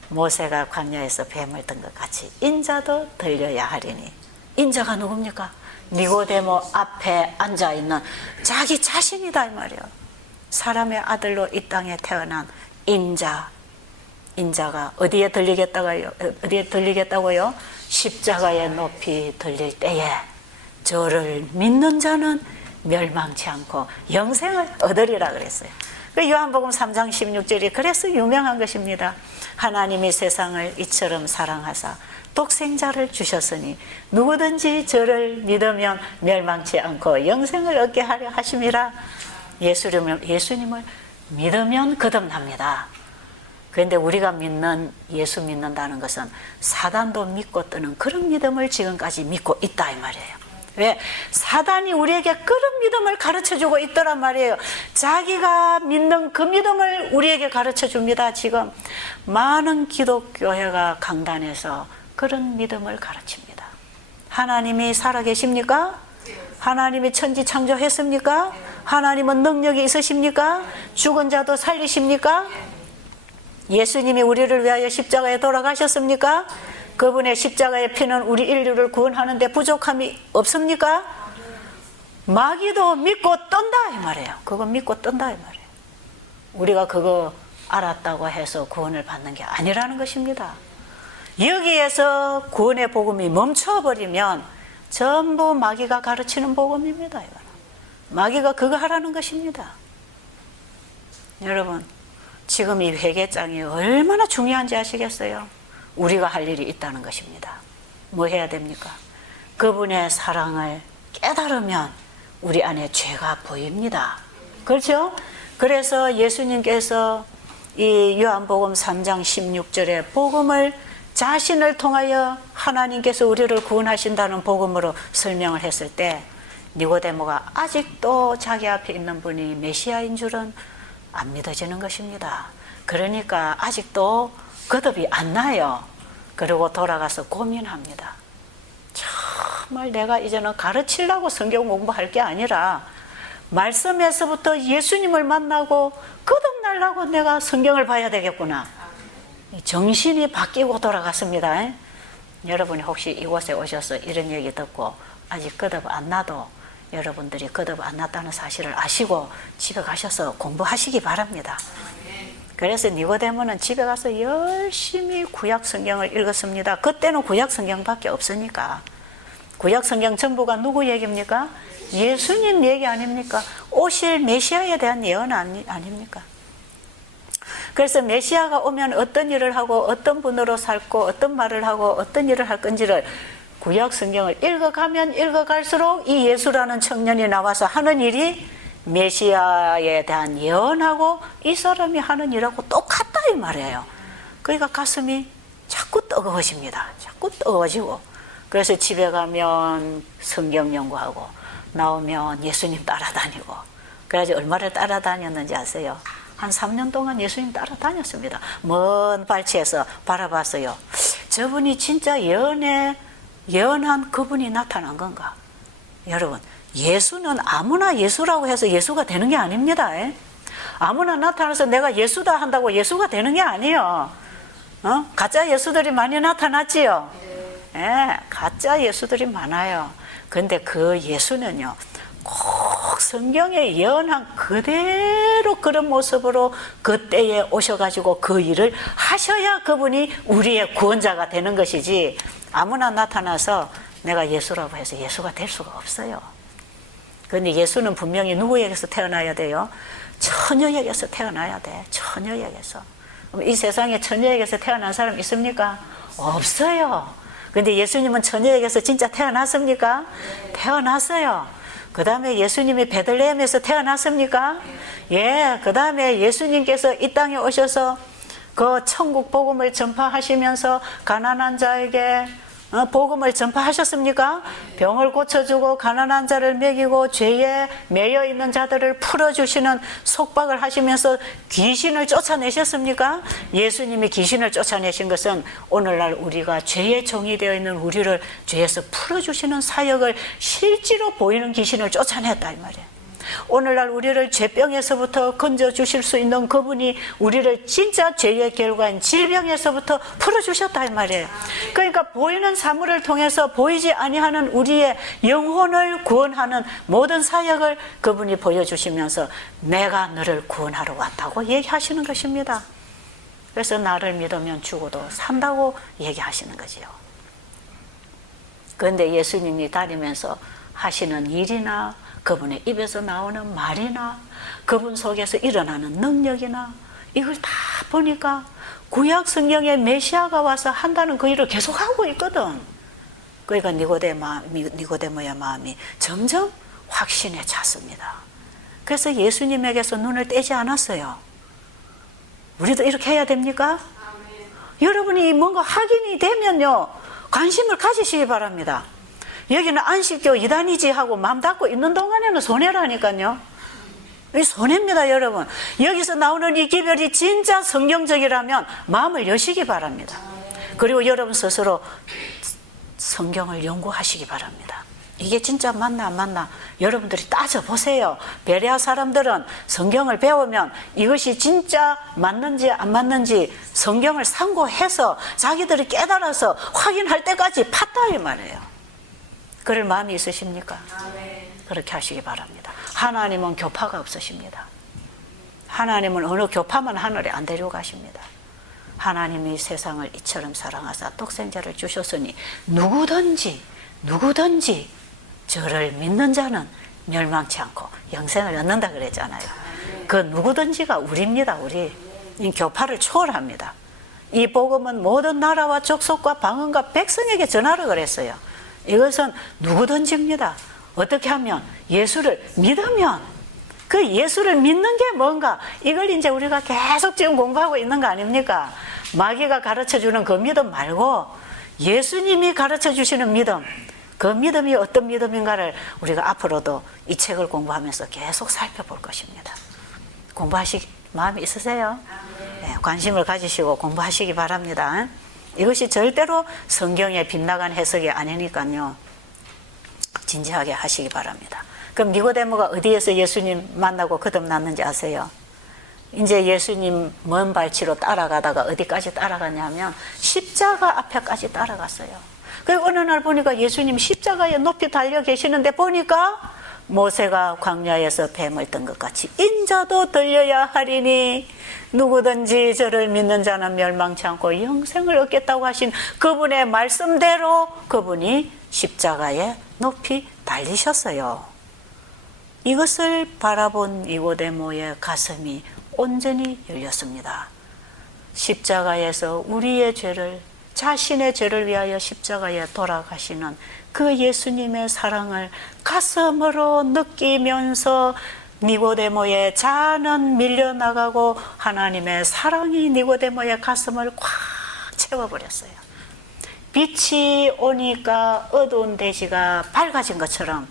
모세가 광야에서 뱀을 든 것 같이 인자도 들려야 하리니. 인자가 누굽니까? 니고데모 앞에 앉아있는 자기 자신이다 이 말이에요. 사람의 아들로 이 땅에 태어난 인자. 인자가 어디에 들리겠다고요? 십자가에 높이 들릴 때에 저를 믿는 자는 멸망치 않고 영생을 얻으리라 그랬어요. 요한복음 3장 16절이 그래서 유명한 것입니다. 하나님이 세상을 이처럼 사랑하사 독생자를 주셨으니 누구든지 저를 믿으면 멸망치 않고 영생을 얻게 하려 하심이라. 예수님을 믿으면 거듭납니다. 그런데 우리가 예수 믿는다는 것은 사단도 믿고 뜨는 그런 믿음을 지금까지 믿고 있다 이 말이에요. 왜? 사단이 우리에게 그런 믿음을 가르쳐주고 있더란 말이에요. 자기가 믿는 그 믿음을 우리에게 가르쳐줍니다. 지금 많은 기독교회가 강단에서 그런 믿음을 가르칩니다. 하나님이 살아계십니까? 하나님이 천지 창조했습니까? 하나님은 능력이 있으십니까? 죽은 자도 살리십니까? 예수님이 우리를 위하여 십자가에 돌아가셨습니까? 그분의 십자가의 피는 우리 인류를 구원하는 데 부족함이 없습니까? 마귀도 믿고 뜬다 이 말이에요. 그거 믿고 뜬다 이 말이에요. 우리가 그거 알았다고 해서 구원을 받는 게 아니라는 것입니다. 여기에서 구원의 복음이 멈춰버리면 전부 마귀가 가르치는 복음입니다. 이거는. 마귀가 그거 하라는 것입니다. 여러분, 지금 이 회개장이 얼마나 중요한지 아시겠어요? 우리가 할 일이 있다는 것입니다. 뭐 해야 됩니까? 그분의 사랑을 깨달으면 우리 안에 죄가 보입니다. 그렇죠? 그래서 예수님께서 이 요한복음 3장 16절에 복음을 자신을 통하여 하나님께서 우리를 구원하신다는 복음으로 설명을 했을 때 니고데모가 아직도 자기 앞에 있는 분이 메시아인 줄은 안 믿어지는 것입니다. 그러니까 아직도 거듭이 안 나요. 그리고 돌아가서 고민합니다. 정말 내가 이제는 가르치려고 성경 공부할 게 아니라 말씀에서부터 예수님을 만나고 거듭나려고 내가 성경을 봐야 되겠구나. 정신이 바뀌고 돌아갔습니다. 여러분이 혹시 이곳에 오셔서 이런 얘기 듣고 아직 거듭 안 나도 여러분들이 거듭 안 났다는 사실을 아시고 집에 가셔서 공부하시기 바랍니다. 그래서 니고데모는 집에 가서 열심히 구약 성경을 읽었습니다. 그때는 구약 성경밖에 없으니까. 구약 성경 전부가 누구 얘기입니까? 예수님 얘기 아닙니까? 오실 메시아에 대한 예언 아닙니까? 그래서 메시아가 오면 어떤 일을 하고 어떤 분으로 살고 어떤 말을 하고 어떤 일을 할 건지를 구약 성경을 읽어가면 읽어갈수록 이 예수라는 청년이 나와서 하는 일이 메시아에 대한 예언하고 이 사람이 하는 일하고 똑같다 이 말이에요. 그러니까 가슴이 자꾸 뜨거워집니다. 자꾸 뜨거워지고 그래서 집에 가면 성경 연구하고 나오면 예수님 따라다니고 그래서 얼마를 따라다녔는지 아세요? 한 3년 동안 예수님 따라다녔습니다. 먼 발치에서 바라봤어요. 저분이 진짜 예언한 그분이 나타난 건가? 여러분 예수는 아무나 예수라고 해서 예수가 되는 게 아닙니다. 아무나 나타나서 내가 예수다 한다고 예수가 되는 게 아니에요. 가짜 예수들이 많이 나타났지요. 가짜 예수들이 많아요. 근데 그 예수는요, 꼭 성경에 예언한 그대로 그런 모습으로 그때에 오셔가지고 그 일을 하셔야 그분이 우리의 구원자가 되는 것이지, 아무나 나타나서 내가 예수라고 해서 예수가 될 수가 없어요. 그런데 예수는 분명히 누구에게서 태어나야 돼요? 처녀에게서 태어나야 돼. 처녀에게서. 이 세상에 처녀에게서 태어난 사람 있습니까? 없어요. 근데 예수님은 처녀에게서 진짜 태어났습니까? 태어났어요. 그 다음에 예수님이 베들레헴에서 태어났습니까? 예. 그 다음에 예수님께서 이 땅에 오셔서 그 천국 복음을 전파하시면서 가난한 자에게 복음을 전파하셨습니까? 병을 고쳐주고 가난한 자를 먹이고 죄에 매여 있는 자들을 풀어주시는 속박을 하시면서 귀신을 쫓아내셨습니까? 예수님이 귀신을 쫓아내신 것은 오늘날 우리가 죄의 종이 되어 있는 우리를 죄에서 풀어주시는 사역을 실제로 보이는 귀신을 쫓아냈다 이 말이에요. 오늘날 우리를 죄병에서부터 건져주실 수 있는 그분이 우리를 진짜 죄의 결과인 질병에서부터 풀어주셨다 이 말이에요. 그러니까 보이는 사물을 통해서 보이지 아니하는 우리의 영혼을 구원하는 모든 사역을 그분이 보여주시면서 내가 너를 구원하러 왔다고 얘기하시는 것입니다. 그래서 나를 믿으면 죽어도 산다고 얘기하시는 거지요. 그런데 예수님이 다니면서 하시는 일이나 그분의 입에서 나오는 말이나 그분 속에서 일어나는 능력이나 이걸 다 보니까 구약 성경에 메시아가 와서 한다는 그 일을 계속하고 있거든. 그러니까 니고데모의 마음이 점점 확신에 찼습니다. 그래서 예수님에게서 눈을 떼지 않았어요. 우리도 이렇게 해야 됩니까? 여러분이 뭔가 확인이 되면요, 관심을 가지시기 바랍니다. 여기는 안식교 이단이지 하고 마음 닫고 있는 동안에는 손해라니까요. 이 손해입니다, 여러분. 여기서 나오는 이 기별이 진짜 성경적이라면 마음을 여시기 바랍니다. 그리고 여러분 스스로 성경을 연구하시기 바랍니다. 이게 진짜 맞나 안 맞나 여러분들이 따져보세요. 베레아 사람들은 성경을 배우면 이것이 진짜 맞는지 안 맞는지 성경을 상고해서 자기들이 깨달아서 확인할 때까지 팠다 이 말이에요. 그럴 마음이 있으십니까? 그렇게 하시기 바랍니다. 하나님은 교파가 없으십니다. 하나님은 어느 교파만 하늘에 안 데려가십니다. 하나님이 세상을 이처럼 사랑하사 독생자를 주셨으니 누구든지 저를 믿는 자는 멸망치 않고 영생을 얻는다 그랬잖아요. 그 누구든지가 우리입니다. 우리. 이 교파를 초월합니다. 이 복음은 모든 나라와 족속과 방언과 백성에게 전하라 그랬어요. 이것은 누구든지입니다. 어떻게 하면? 예수를 믿으면. 그 예수를 믿는 게 뭔가, 이걸 이제 우리가 계속 지금 공부하고 있는 거 아닙니까? 마귀가 가르쳐주는 그 믿음 말고 예수님이 가르쳐주시는 믿음, 그 믿음이 어떤 믿음인가를 우리가 앞으로도 이 책을 공부하면서 계속 살펴볼 것입니다. 공부하실 마음이 있으세요? 네, 관심을 가지시고 공부하시기 바랍니다. 이것이 절대로 성경에 빗나간 해석이 아니니까요. 진지하게 하시기 바랍니다. 그럼 니고데모가 어디에서 예수님 만나고 거듭났는지 아세요? 이제 예수님 먼 발치로 따라가다가 어디까지 따라갔냐면 십자가 앞에까지 따라갔어요. 그리고 어느 날 보니까 예수님 십자가에 높이 달려 계시는데 보니까 모세가 광야에서 뱀을 뜬 것 같이 인자도 들려야 하리니 누구든지 저를 믿는 자는 멸망치 않고 영생을 얻겠다고 하신 그분의 말씀대로 그분이 십자가에 높이 달리셨어요. 이것을 바라본 니고데모의 가슴이 온전히 열렸습니다. 십자가에서 우리의 죄를, 자신의 죄를 위하여 십자가에 돌아가시는 그 예수님의 사랑을 가슴으로 느끼면서 니고데모의 자아는 밀려나가고 하나님의 사랑이 니고데모의 가슴을 꽉 채워버렸어요. 빛이 오니까 어두운 대지가 밝아진 것처럼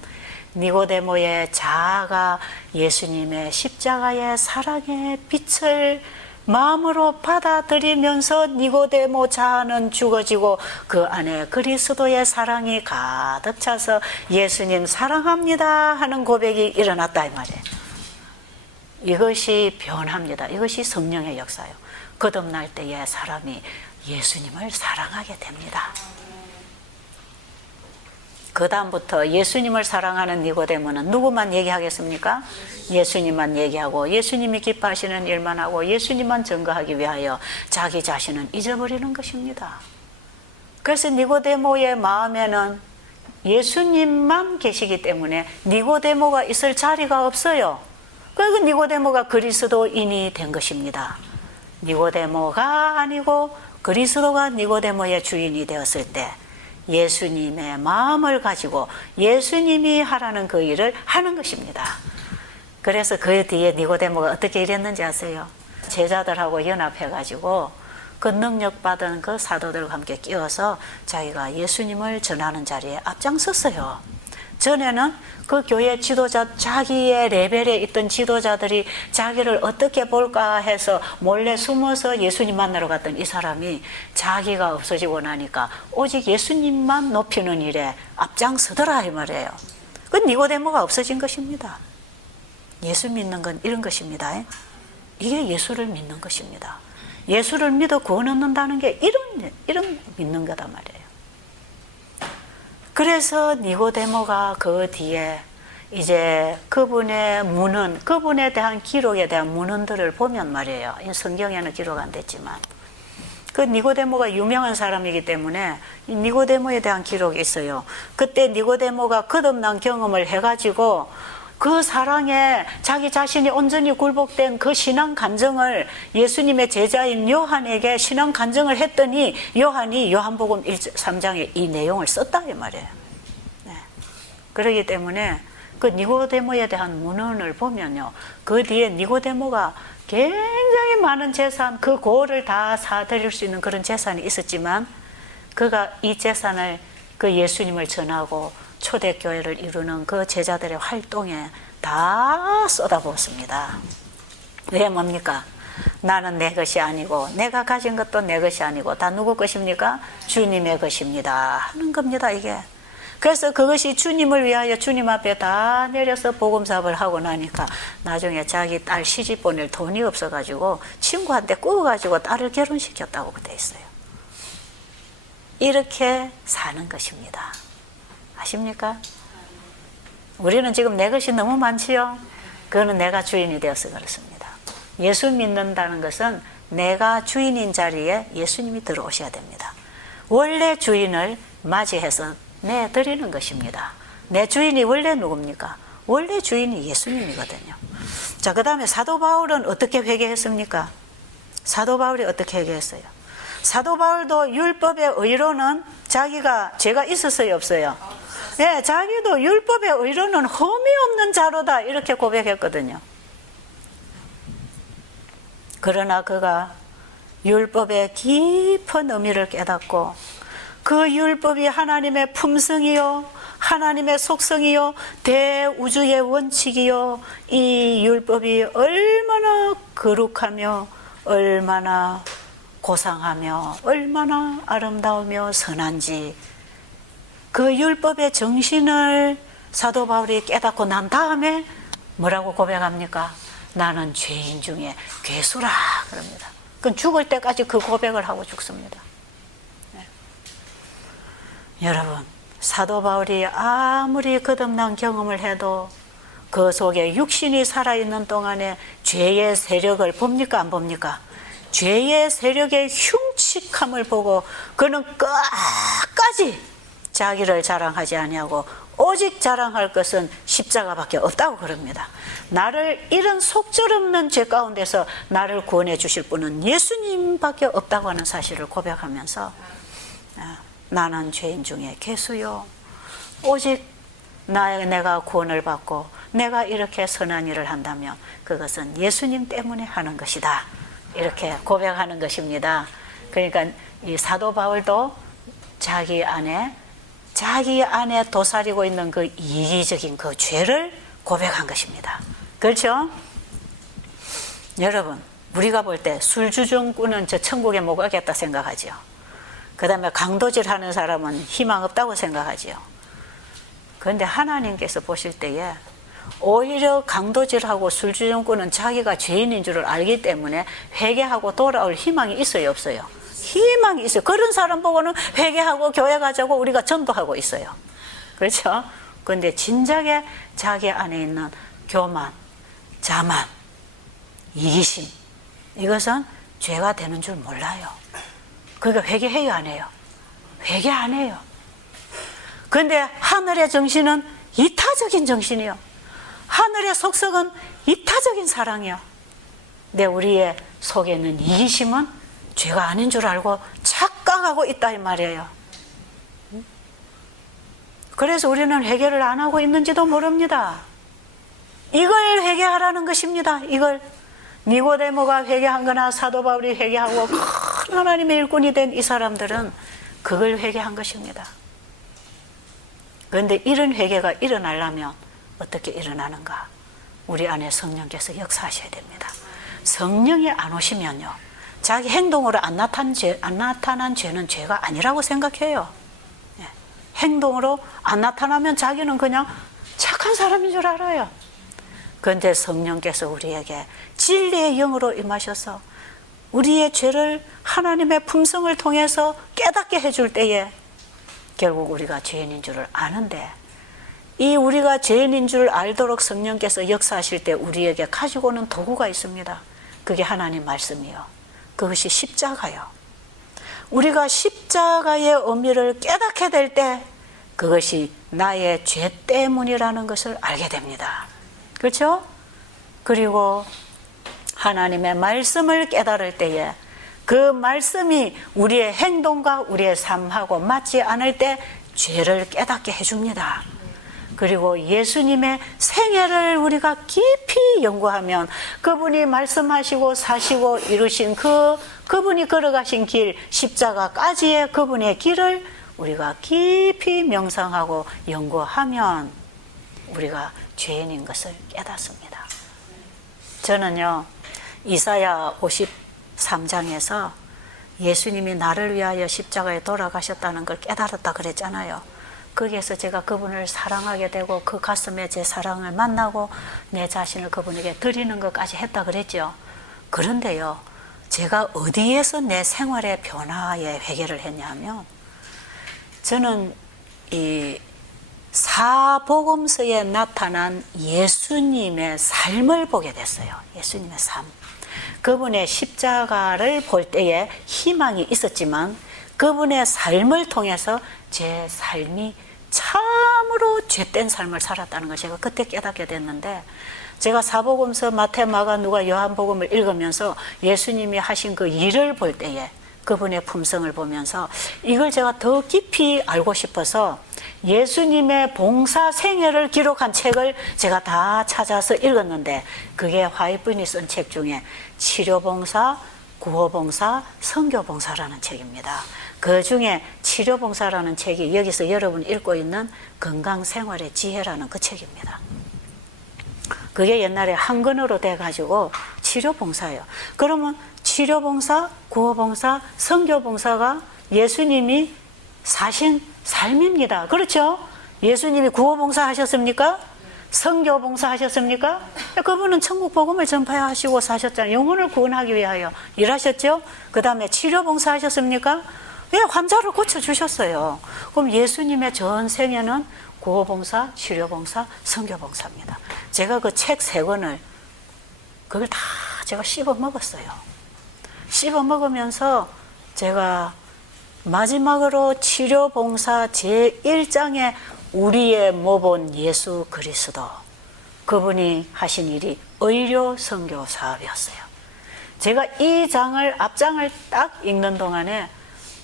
니고데모의 자아가 예수님의 십자가의 사랑의 빛을 마음으로 받아들이면서 니고데모 자아는 죽어지고 그 안에 그리스도의 사랑이 가득 차서 예수님 사랑합니다 하는 고백이 일어났다 이 말이에요. 이것이 변합니다. 이것이 성령의 역사예요. 거듭날 때에 사람이 예수님을 사랑하게 됩니다. 그 다음부터 예수님을 사랑하는 니고데모는 누구만 얘기하겠습니까? 예수님만 얘기하고 예수님이 기뻐하시는 일만 하고 예수님만 증거하기 위하여 자기 자신은 잊어버리는 것입니다. 그래서 니고데모의 마음에는 예수님만 계시기 때문에 니고데모가 있을 자리가 없어요. 그리고 니고데모가 그리스도인이 된 것입니다. 니고데모가 아니고 그리스도가 니고데모의 주인이 되었을 때 예수님의 마음을 가지고 예수님이 하라는 그 일을 하는 것입니다. 그래서 그 뒤에 니고데모가 어떻게 일했는지 아세요? 제자들하고 연합해가지고 그 능력받은 그 사도들과 함께 끼워서 자기가 예수님을 전하는 자리에 앞장섰어요. 전에는 그 교회 지도자, 자기의 레벨에 있던 지도자들이 자기를 어떻게 볼까 해서 몰래 숨어서 예수님 만나러 갔던 이 사람이 자기가 없어지고 나니까 오직 예수님만 높이는 일에 앞장서더라 이 말이에요. 그 니고데모가 없어진 것입니다. 예수 믿는 건 이런 것입니다. 이게 예수를 믿는 것입니다. 예수를 믿어 구원 얻는다는 게 이런 믿는 거다 말이에요. 그래서 니고데모가 그 뒤에 이제 그분의 문헌, 그분에 대한 기록에 대한 문헌들을 보면 말이에요. 성경에는 기록 안 됐지만 그 니고데모가 유명한 사람이기 때문에 니고데모에 대한 기록이 있어요. 그때 니고데모가 거듭난 경험을 해가지고 그 사랑에 자기 자신이 온전히 굴복된 그 신앙 간증을 예수님의 제자인 요한에게 신앙 간증을 했더니 요한이 요한복음 3장에 이 내용을 썼다 이 말이에요. 네. 그렇기 때문에 그 니고데모에 대한 문헌을 보면요, 그 뒤에 니고데모가 굉장히 많은 재산, 그 고을을 다 사드릴 수 있는 그런 재산이 있었지만 그가 이 재산을 그 예수님을 전하고 초대교회를 이루는 그 제자들의 활동에 다 쏟아부었습니다. 왜 뭡니까? 나는 내 것이 아니고 내가 가진 것도 내 것이 아니고 다 누구 것입니까? 주님의 것입니다 하는 겁니다 이게. 그래서 그것이 주님을 위하여 주님 앞에 다 내려서 복음사업을 하고 나니까 나중에 자기 딸 시집 보낼 돈이 없어가지고 친구한테 꾸어가지고 딸을 결혼시켰다고 돼 있어요. 이렇게 사는 것입니다. 아십니까? 우리는 지금 내 것이 너무 많지요. 그거는 내가 주인이 되어서 그렇습니다. 예수 믿는다는 것은 내가 주인인 자리에 예수님이 들어오셔야 됩니다. 원래 주인을 맞이해서 내드리는 것입니다. 내 주인이 원래 누굽니까? 원래 주인이 예수님이거든요. 자, 그 다음에 사도 바울은 어떻게 회개했습니까? 사도 바울이 어떻게 회개했어요? 사도 바울도 율법의 의로는 자기가 죄가 있었어요, 없어요? 예, 자기도 율법의 의로는 흠이 없는 자로다 이렇게 고백했거든요. 그러나 그가 율법의 깊은 의미를 깨닫고 그 율법이 하나님의 품성이요 하나님의 속성이요 대우주의 원칙이요 이 율법이 얼마나 거룩하며 얼마나 고상하며 얼마나 아름다우며 선한지 그 율법의 정신을 사도 바울이 깨닫고 난 다음에 뭐라고 고백합니까? 나는 죄인 중에 괴수라 그럽니다. 그건 죽을 때까지 그 고백을 하고 죽습니다. 네. 여러분, 사도 바울이 아무리 거듭난 경험을 해도 그 속에 육신이 살아있는 동안에 죄의 세력을 봅니까 안 봅니까? 죄의 세력의 흉측함을 보고 그는 끝까지 자기를 자랑하지 아니하고 오직 자랑할 것은 십자가밖에 없다고 그럽니다. 나를 이런 속절없는 죄 가운데서 나를 구원해 주실 분은 예수님밖에 없다고 하는 사실을 고백하면서 나는 죄인 중에 괴수요 오직 내가 구원을 받고 내가 이렇게 선한 일을 한다면 그것은 예수님 때문에 하는 것이다 이렇게 고백하는 것입니다. 그러니까 이 사도 바울도 자기 안에 도사리고 있는 그 이기적인 그 죄를 고백한 것입니다. 그렇죠? 여러분, 우리가 볼 때 술주정꾼은 저 천국에 못 가겠다 생각하죠. 그 다음에 강도질 하는 사람은 희망 없다고 생각하죠. 그런데 하나님께서 보실 때에 오히려 강도질하고 술주정꾼은 자기가 죄인인 줄을 알기 때문에 회개하고 돌아올 희망이 있어요, 없어요? 희망이 있어요. 그런 사람 보고는 회개하고 교회 가자고 우리가 전도하고 있어요. 그렇죠? 그런데 진작에 자기 안에 있는 교만, 자만, 이기심, 이것은 죄가 되는 줄 몰라요. 그러니까 회개해요, 안 해요? 회개 안 해요. 그런데 하늘의 정신은 이타적인 정신이요. 하늘의 속성은 이타적인 사랑이요. 근데 우리의 속에 있는 이기심은 죄가 아닌 줄 알고 착각하고 있다 이 말이에요. 그래서 우리는 회개를 안 하고 있는지도 모릅니다. 이걸 회개하라는 것입니다. 이걸 니고데모가 회개한 거나 사도 바울이 회개하고 큰 하나님의 일꾼이 된 이 사람들은 그걸 회개한 것입니다. 그런데 이런 회개가 일어나려면 어떻게 일어나는가? 우리 안에 성령께서 역사하셔야 됩니다. 성령이 안 오시면요, 자기 행동으로 안 나타난 죄는 죄가 아니라고 생각해요. 행동으로 안 나타나면 자기는 그냥 착한 사람인 줄 알아요. 그런데 성령께서 우리에게 진리의 영으로 임하셔서 우리의 죄를 하나님의 품성을 통해서 깨닫게 해줄 때에 결국 우리가 죄인인 줄을 아는데, 이 우리가 죄인인 줄 알도록 성령께서 역사하실 때 우리에게 가지고 오는 도구가 있습니다. 그게 하나님 말씀이요. 그것이 십자가요. 우리가 십자가의 의미를 깨닫게 될 때 그것이 나의 죄 때문이라는 것을 알게 됩니다. 그렇죠? 그리고 하나님의 말씀을 깨달을 때에 그 말씀이 우리의 행동과 우리의 삶하고 맞지 않을 때 죄를 깨닫게 해줍니다. 그리고 예수님의 생애를 우리가 깊이 연구하면 그분이 말씀하시고 사시고 이루신 그분이 걸어가신 길, 십자가까지의 그분의 길을 우리가 깊이 명상하고 연구하면 우리가 죄인인 것을 깨닫습니다. 저는요, 이사야 53장에서 예수님이 나를 위하여 십자가에 돌아가셨다는 걸 깨달았다 그랬잖아요. 거기에서 제가 그분을 사랑하게 되고 그 가슴에 제 사랑을 만나고 내 자신을 그분에게 드리는 것까지 했다 그랬죠. 그런데요, 제가 어디에서 내 생활의 변화에 회개를 했냐면, 저는 이 사복음서에 나타난 예수님의 삶을 보게 됐어요. 예수님의 삶. 그분의 십자가를 볼 때에 희망이 있었지만 그분의 삶을 통해서 제 삶이 참으로 죄된 삶을 살았다는 걸 제가 그때 깨닫게 됐는데, 제가 사복음서 마태, 마가, 누가, 요한복음을 읽으면서 예수님이 하신 그 일을 볼 때에 그분의 품성을 보면서 이걸 제가 더 깊이 알고 싶어서 예수님의 봉사 생애를 기록한 책을 제가 다 찾아서 읽었는데, 그게 화이트분이 쓴 책 중에 치료봉사, 구호봉사, 선교봉사라는 책입니다. 그 중에 치료봉사라는 책이 여기서 여러분 읽고 있는 건강생활의 지혜라는 그 책입니다. 그게 옛날에 한글로 돼가지고 치료봉사예요. 그러면 치료봉사, 구호봉사, 선교봉사가 예수님이 사신 삶입니다. 그렇죠? 예수님이 구호봉사 하셨습니까? 선교봉사 하셨습니까? 그분은 천국 복음을 전파하시고 사셨잖아요. 영혼을 구원하기 위하여 일하셨죠? 그 다음에 치료봉사 하셨습니까? 왜 환자를 고쳐주셨어요. 그럼 예수님의 전 생애는 구호봉사, 치료봉사, 선교봉사입니다. 제가 그 책 3권을 그걸 다 제가 씹어 먹었어요. 씹어 먹으면서 제가 마지막으로 치료봉사 제1장에 우리의 모본 예수 그리스도, 그분이 하신 일이 의료 선교 사업이었어요. 제가 이 장을, 앞장을 딱 읽는 동안에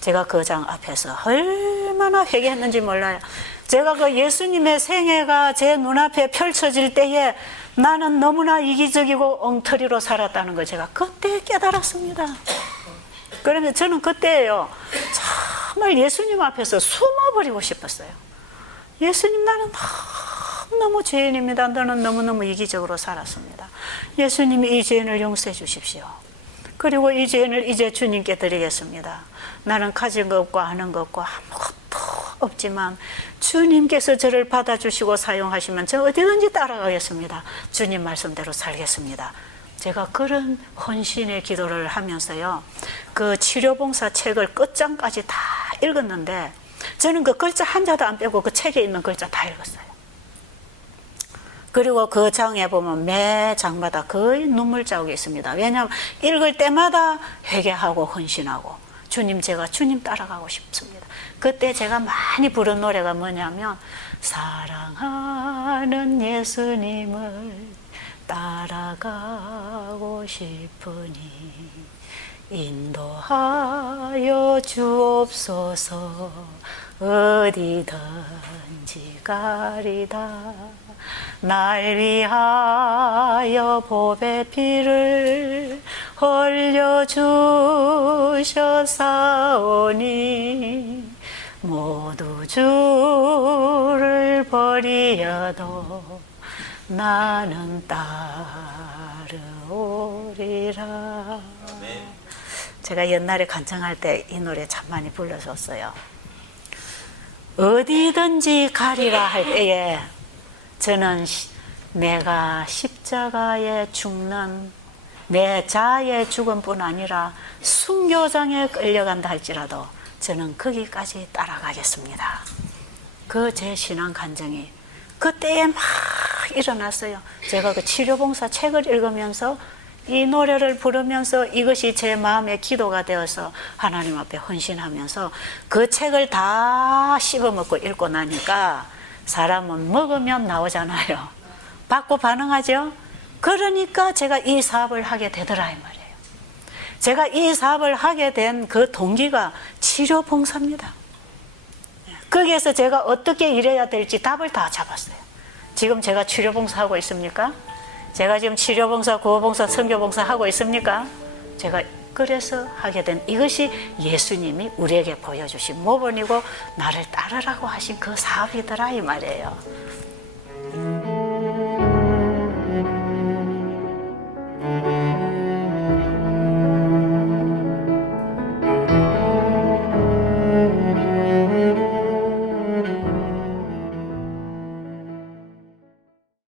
제가 그 장 앞에서 얼마나 회개했는지 몰라요. 제가 그 예수님의 생애가 제 눈앞에 펼쳐질 때에 나는 너무나 이기적이고 엉터리로 살았다는 걸 제가 그때 깨달았습니다. 그러면 저는 그때요, 정말 예수님 앞에서 숨어버리고 싶었어요. 예수님, 나는 너무 죄인입니다. 나는 너무너무 이기적으로 살았습니다. 예수님이 이 죄인을 용서해 주십시오. 그리고 이 죄를 이제 주님께 드리겠습니다. 나는 가진 것과 하는 것과 아무것도 없지만 주님께서 저를 받아주시고 사용하시면 저 어디든지 따라가겠습니다. 주님 말씀대로 살겠습니다. 제가 그런 헌신의 기도를 하면서요, 그 치료봉사 책을 끝장까지 다 읽었는데 저는 그 글자 한자도 안 빼고 그 책에 있는 글자 다 읽었어요. 그리고 그 장에 보면 매 장마다 거의 눈물 자국이 있습니다. 왜냐하면 읽을 때마다 회개하고 헌신하고 주님, 제가 주님 따라가고 싶습니다. 그때 제가 많이 부른 노래가 뭐냐면 사랑하는 예수님을 따라가고 싶으니 인도하여 주옵소서. 어디든지 가리다 날 위하여 보배 피를 흘려주셨사오니 모두 주를 버리어도 나는 따르오리라. 제가 옛날에 간청할 때 이 노래 참 많이 불러줬어요. 어디든지 가리라 할 때에 저는 내가 십자가에 죽는 내 자아의 죽음뿐 아니라 순교장에 끌려간다 할지라도 저는 거기까지 따라가겠습니다. 그 제 신앙 간증이 그때에 막 일어났어요. 제가 그 치료봉사 책을 읽으면서 이 노래를 부르면서 이것이 제 마음의 기도가 되어서 하나님 앞에 헌신하면서 그 책을 다 씹어먹고 읽고 나니까 사람은 먹으면 나오잖아요. 받고 반응하죠. 그러니까 제가 이 사업을 하게 되더라 이 말이에요. 제가 이 사업을 하게 된 그 동기가 치료봉사입니다. 거기에서 제가 어떻게 일해야 될지 답을 다 잡았어요. 지금 제가 치료봉사하고 있습니까? 제가 지금 치료봉사, 구호봉사, 선교봉사 하고 있습니까? 제가 그래서 하게 된 이것이 예수님이 우리에게 보여주신 모본이고 나를 따르라고 하신 그 사업이더라 이 말이에요.